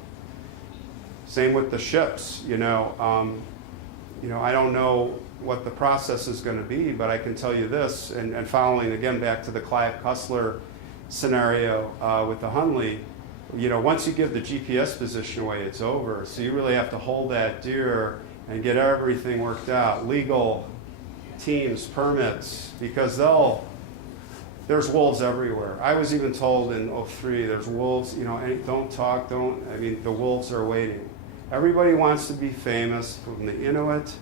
Same with the ships, you know, I don't know what the process is going to be, but I can tell you this, and following again back to the Clive Cussler scenario with the Hunley, you know, once you give the GPS position away, it's over. So you really have to hold that deer and get everything worked out, legal teams, permits, because there's wolves everywhere. I was even told in 03, there's wolves, you know, don't talk, the wolves are waiting. Everybody wants to be famous, from the Inuit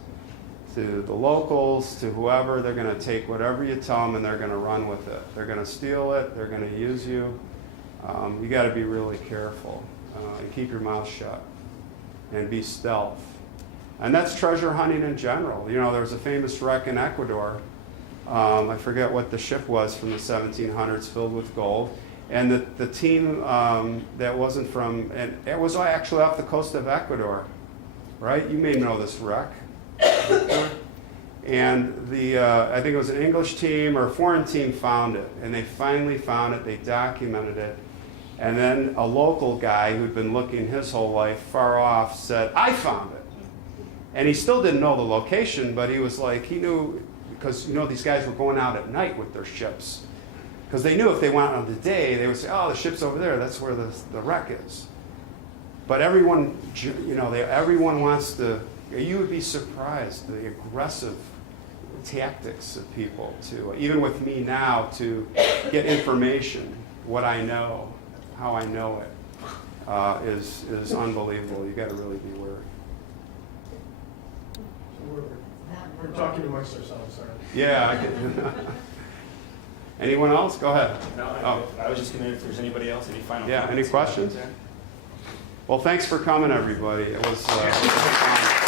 to the locals to whoever. They're going to take whatever you tell them and they're going to run with it. They're going to steal it, they're going to use you. You got to be really careful and keep your mouth shut and be stealth. And that's treasure hunting in general. You know, there was a famous wreck in Ecuador. I forget what the ship was from the 1700s, filled with gold. And the team that wasn't from, and it was actually off the coast of Ecuador, right? You may know this wreck. And I think it was an English team or a foreign team found it. And they finally found it, they documented it. And then a local guy who'd been looking his whole life far off said, I found it. And he still didn't know the location, but he was like, he knew, because you know these guys were going out at night with their ships. Because they knew if they went out on the day, they would say, oh, the ship's over there, that's where the wreck is. But everyone, you know, everyone wants to, you would be surprised, the aggressive tactics of people to, even with me now, to get information, what I know, how I know it, is unbelievable. You got to really be wary. So we're talking amongst ourselves, sorry. Yeah, I can. Anyone else? Go ahead. No, I was just going to, if there's anybody else, any final Yeah, comments? any questions? Well, thanks for coming, everybody. It was fun.